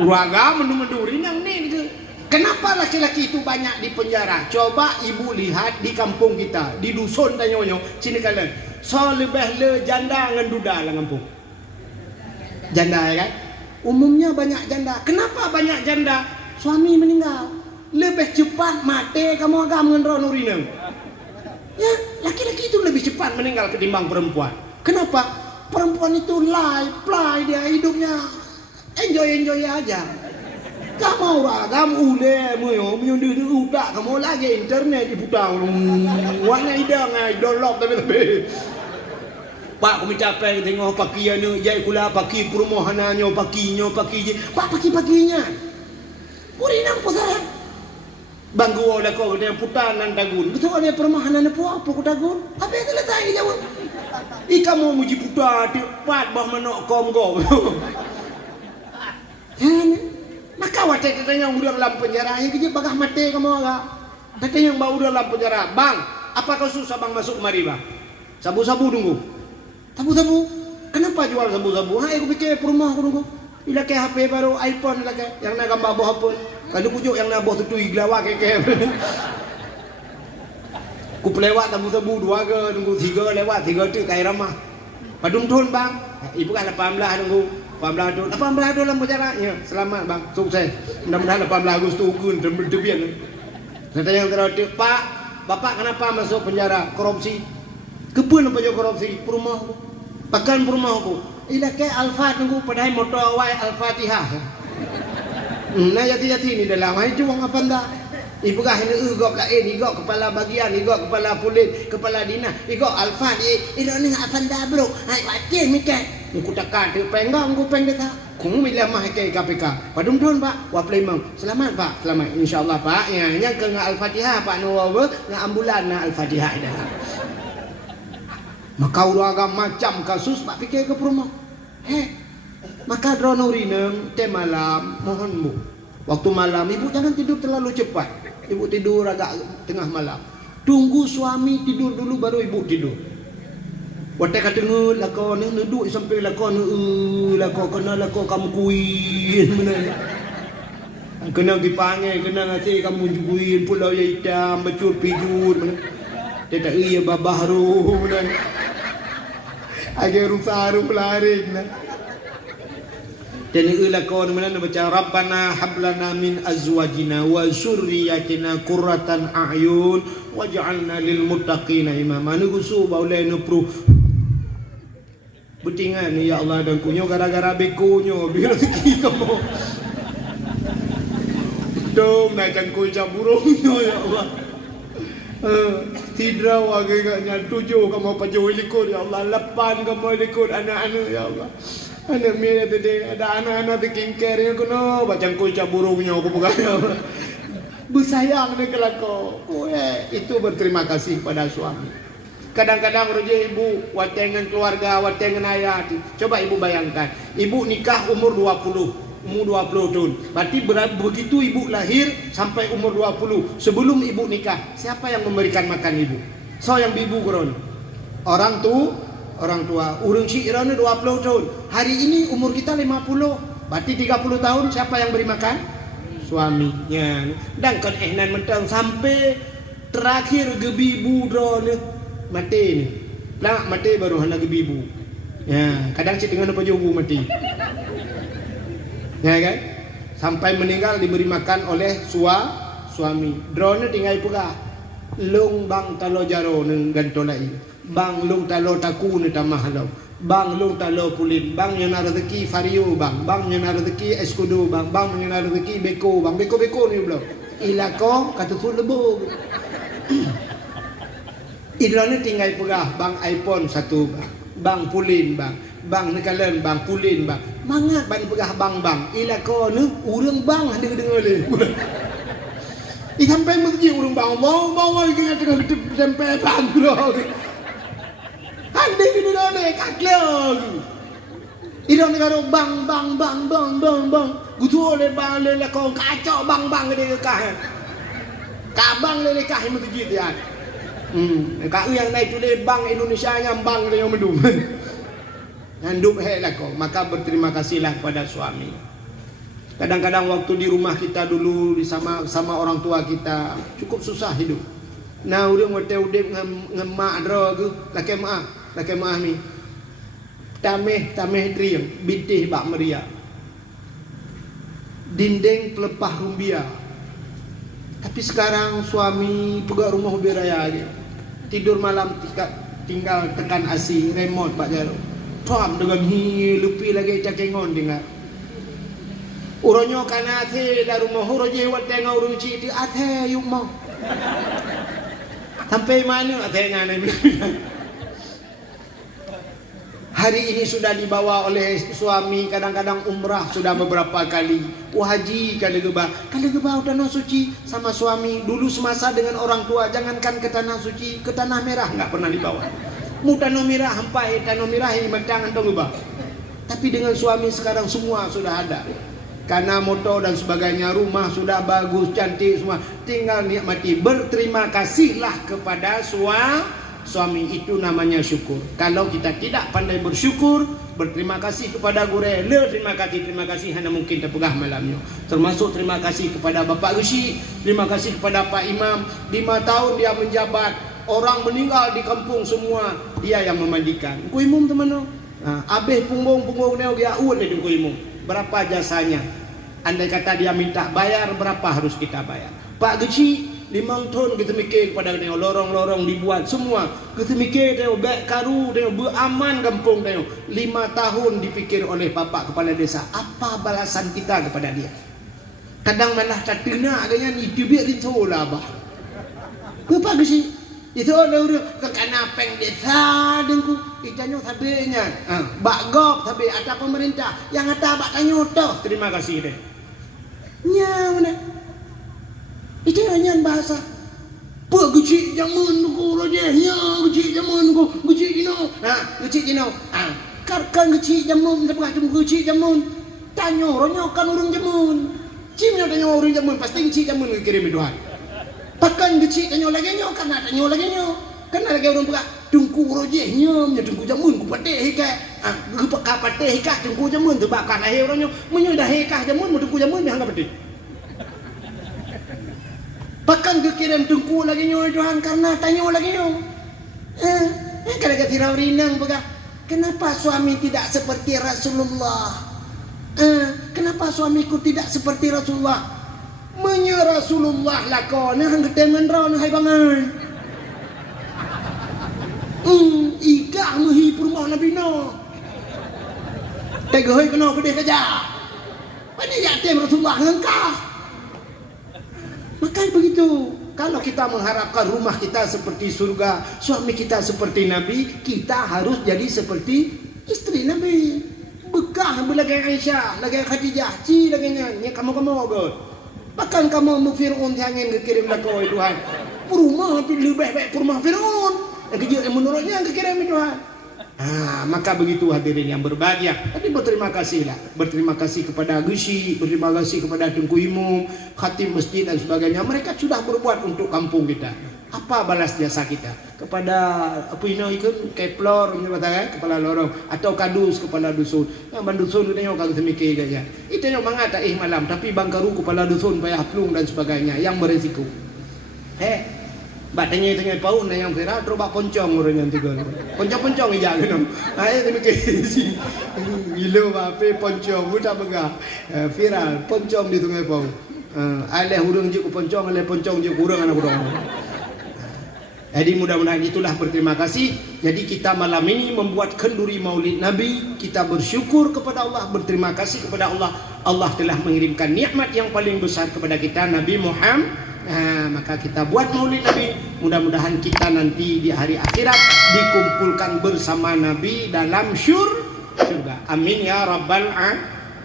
uragam mendu urinang nih kenapa laki-laki itu banyak di penjara coba ibu lihat di kampung kita di dusun tanyonyo sini kalian so lebih le janda ngan duda lah kampung janda ya kan umumnya banyak janda kenapa banyak janda suami meninggal lebih cepat mati kamu agam ngendron urinang ya laki-laki itu lebih cepat meninggal ketimbang perempuan kenapa perempuan itu play dia hidupnya enjoy aja kamu agam ule menyundir udah kamu lagi internet diputang warna hidang download tapi Pak kami capek tengok pakian ni jai kula paki perumahanannya pakinya pak paki-pakinya urinang pusat banggu ada kau dia putanan dagun betul ada perumahanan apa ku dagun apa yang selesai jawab ika mau muji putar tepat bah menok kom go maka wadah katanya urang dalam penjara yang kerja bagah mati kamu agak Katanya yang bau dalam penjara, bang, apa kau susah bang masuk kemari bang? Sabu-sabu nunggu. Sabu-sabu? Kenapa jual sabu-sabu? Hai, aku pikir rumah aku nunggu. Ila ke HP baru iPhone ila ke yang nak gambar bawah apa? Kalau kujuk yang nak bawah tu iglawa ke. Ku pelewat sabu-sabu 2 ke nunggu 3 lewat 3 tu kai ramah. Padung tun bang. Ibu kan 18 nunggu. 18 tu. 18 tu dalam penjara. Ya, selamat bang. Sukses. Mudah-mudahan 18 Agustus ukun terbian. Kata yang terakhir, Pak, Bapak kenapa masuk penjara? Korupsi. Kepun apa je korupsi? Perumah aku. Pakan perumah aku. Ila ke Al-Fat nunggu padahal motor awal Al-Fatihah. Nah jati-jati ni dalam. Hai juang apa ndak? Ibu kah ini igok lain, igok kepala bagian, igok kepala polis, kepala dinas, igok Al-Fat. Ila ni afanda bro. Hai wajib mikir. Aku tekan tu penggang aku peng dekat. Kung bila mah ke KPK. Padung don Pak, wa plemang. Selamat Pak, selamat insyaallah Pak. Ya, yang ke Al-Fatihah Pak no wa ngah ambulan na Al-Fatihah dah. Maka urang macam kasus Pak fikir ke rumah. Maka dronori nang teh malam mohonmu. Waktu malam ibu jangan tidur terlalu cepat. Ibu tidur agak tengah malam. Tunggu suami tidur dulu baru ibu tidur. Waktu kata ngel lakon duduk sampai lakon lakon kena lakon kamu kuin mana. Kena dipanggil kena ngasih kamu kuin pulau yang hitam bacur pijur mana. Dia tak iya babah ru mana. Agak rusaru pelaring mana. Dan lakon mana baca Rabbana hablana min azwajina wa zurriyyatina qurratan a'yun waj'alna lil muttaqina imama. Nu gusu baulai nu pru betingan ni ya Allah dan kunyo gara-gara bekunyo biar rezeki kamu. Dom naikkan kunca burungnya ya Allah. Tidra waganya 7 kamu pajo likut ya Allah, 8 kamu likut anak-anak ya Allah. Anak mina tadi ada anak-anak dikingkernya kuno baca kunca burungnya aku bukan ya Allah. Bersayang ni kelako. Itu berterima kasih pada suami. Kadang-kadang roja ibu watengan keluarga, watengan ayah. Coba ibu bayangkan, ibu nikah umur 20 tahun. Berarti begitu ibu lahir sampai umur 20. Sebelum ibu nikah, siapa yang memberikan makan ibu? So yang ibu koron. Orang tua. Urang si irana 20 tahun. Hari ini umur kita 50. Berarti 30 tahun siapa yang beri makan? Suaminya. Dan kan ehnan mentang sampai terakhir gebibu drone mati ni. Pelak mati baru hendak gebibu. Ya, kadang si dengan apa jumbu mati. Ya kan? Sampai meninggal diberi makan oleh suami. Drone tinggal pula. Lung bang talo jaro neng gantolai. Bang lung talo taku ne tamah halau. Bang lung talo pulin. Bang yang nak rezeki vario bang. Bang yang nak rezeki eskudo bang. Bang yang nak rezeki beko bang. Beko ni belum. Ilako kata tu lebo. Idrone tinggal pegah bang iPhone 1 bang. Bang pulin bang. Bang nekalan bang pulin bang. Mangat bang pegah bang. Ilako ni urang bang ada dengar le. Sampai mesti urang bang. Mau ingat dengan sampai bang bro. Ande ni dole kaklong. Idrone karo bang. Gutu oleh bang le lakon kacau bang dia kah. Kabang le kah mesti dia. Kau yang naik tu bang Indonesia yang bang yang mendung. Handuk heklah kau. Maka berterima kasihlah kepada suami. Kadang-kadang waktu di rumah kita dulu sama orang tua kita cukup susah hidup. Nah urang udip ngemak dro ke laki maah ni. Tameh triam bintih bak meria. Dinding pelepah rumbia. Tapi sekarang suami pegak rumah ubi raya aja. Tidur malam tinggal tekan asi remote Pak Jaro. Tom dengan lupi lagi cakengon dengar. Uronyo kana the la rumah uroje wat tengau ruci di athe yuk mau. Sampai mana athe ngane. Hari ini sudah dibawa oleh suami, kadang-kadang umrah sudah beberapa kali. Haji kali gebah tanah suci sama suami. Dulu semasa dengan orang tua, jangankan ke tanah suci, ke tanah merah nggak pernah dibawa. Mu tanah merah hampai tanah merah ini macam antong gebah. Tapi dengan suami sekarang semua sudah ada. Karena motor dan sebagainya, rumah sudah bagus, cantik semua, tinggal nikmati. Berterima kasihlah kepada suami, itu namanya syukur. Kalau kita tidak pandai bersyukur, berterima kasih kepada gure, terima kasih hanya mungkin terpegah malamnya. Termasuk terima kasih kepada Bapak Gusi, terima kasih kepada Pak Imam. 5 tahun dia menjabat, orang meninggal di kampung semua dia yang memandikan. Kuimum teman-teman. Habis punggung dia uat di kuimum. Berapa jasanya? Andai kata dia minta bayar, berapa harus kita bayar? Pak Gusi 5 tahun kita mikir kepada dia, lorong-lorong dibuat semua. Kita mikir dia, baik karu dia, beraman kampung dia. 5 tahun dipikir oleh Bapak Kepala Desa. Apa balasan kita kepada dia? Kadang malah tak kena dengan itu biar ditolah bah. Bapak Gusi itu ada ke kanapeng desa dengku ikannya sabenya bak gok sabe ada pemerintah yang ada bak tanyo toh terima kasih deh nya mana itu hanya bahasa Pak Guci jamun nuku roje nya Guci jamun nuku Guci dino Guci dino karkan Guci jamun dapat Guci jamun tanyo ronyokan urung jamun cimnya tanyo urung jamun pasti Guci jamun kirim Tuhan. Pakan kecil tanyo lagi nyo kan ada nyo lagi nyo kan ada orang tua tungku roje nyo tungku jamun ku pateh hika ku pateh hika tungku jamun tu bakal lahir orang nyo menyo dah hika jamun tungku jamun dia hanggap pateh pakan dikirim tungku lagi nyo Tuhan karena tanyo lagi nyo kada tirau rinang baga kenapa suami tidak seperti Rasulullah kenapa suamiku tidak seperti Rasulullah Menya Rasulullah lakon hang ketemen raw hai bangan. Igah muhi rumah Nabi no. Tegoy kena gede saja. Pani yatim Rasulullah ngengkah. Makanya begitu. Kalau kita mengharapkan rumah kita seperti surga, suami kita seperti Nabi, kita harus jadi seperti istri Nabi. Bekah belagai Aisyah, lagi Khadijah, ci lagi nya kamu god. Bahkan kamu mau Fir'aun jangan kekirim lah kau Tuhan. Rumah lebih baik rumah Fir'aun. Yang menurutnya yang kekirim Tuhan. Maka begitu hadirin yang berbahagia. Tapi berterima kasihlah. Berterima kasih kepada Gusi, berterima kasih kepada Tengku Imum, khatib masjid dan sebagainya. Mereka sudah berbuat untuk kampung kita. Apa balas jasa kita? Kepada apa ini ikut keplor kepala lorong atau kadus kepala dusun. Yang bandusun kita nyok kagak semikir aja. Itu yang mengata malam tapi bangkaru kepala dusun payah plung dan sebagainya yang beresiko. Batanya paun yang viral terus bak poncong orang yang tiga. Poncong aja kan. Itu mikir sih. Gila apa poncong buta bengah. Viral poncong di tengah paun. Aleh hurung je ku poncong, aleh poncong je kurang anak kurang. Jadi mudah-mudahan itulah berterima kasih. Jadi kita malam ini membuat kenduri maulid Nabi. Kita bersyukur kepada Allah, berterima kasih kepada Allah. Allah telah mengirimkan nikmat yang paling besar kepada kita, Nabi Muhammad. Maka kita buat maulid Nabi. Mudah-mudahan kita nanti di hari akhirat dikumpulkan bersama Nabi dalam surga. Amin ya rabbal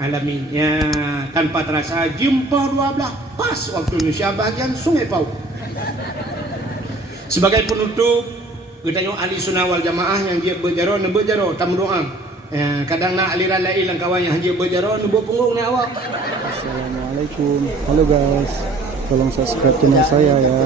alamin. Ya, tanpa terasa jumpa 12 pas waktu Indonesia bagian Sungai Pau. Sebagai penutup, kita tengok ahli sunnah wal jamaah yang dia berjaro tam doa. Kadang nak aliran lain lang kawan yang dia berjaro nebo punggung ni awak. Assalamualaikum. Halo guys. Tolong subscribe channel saya ya.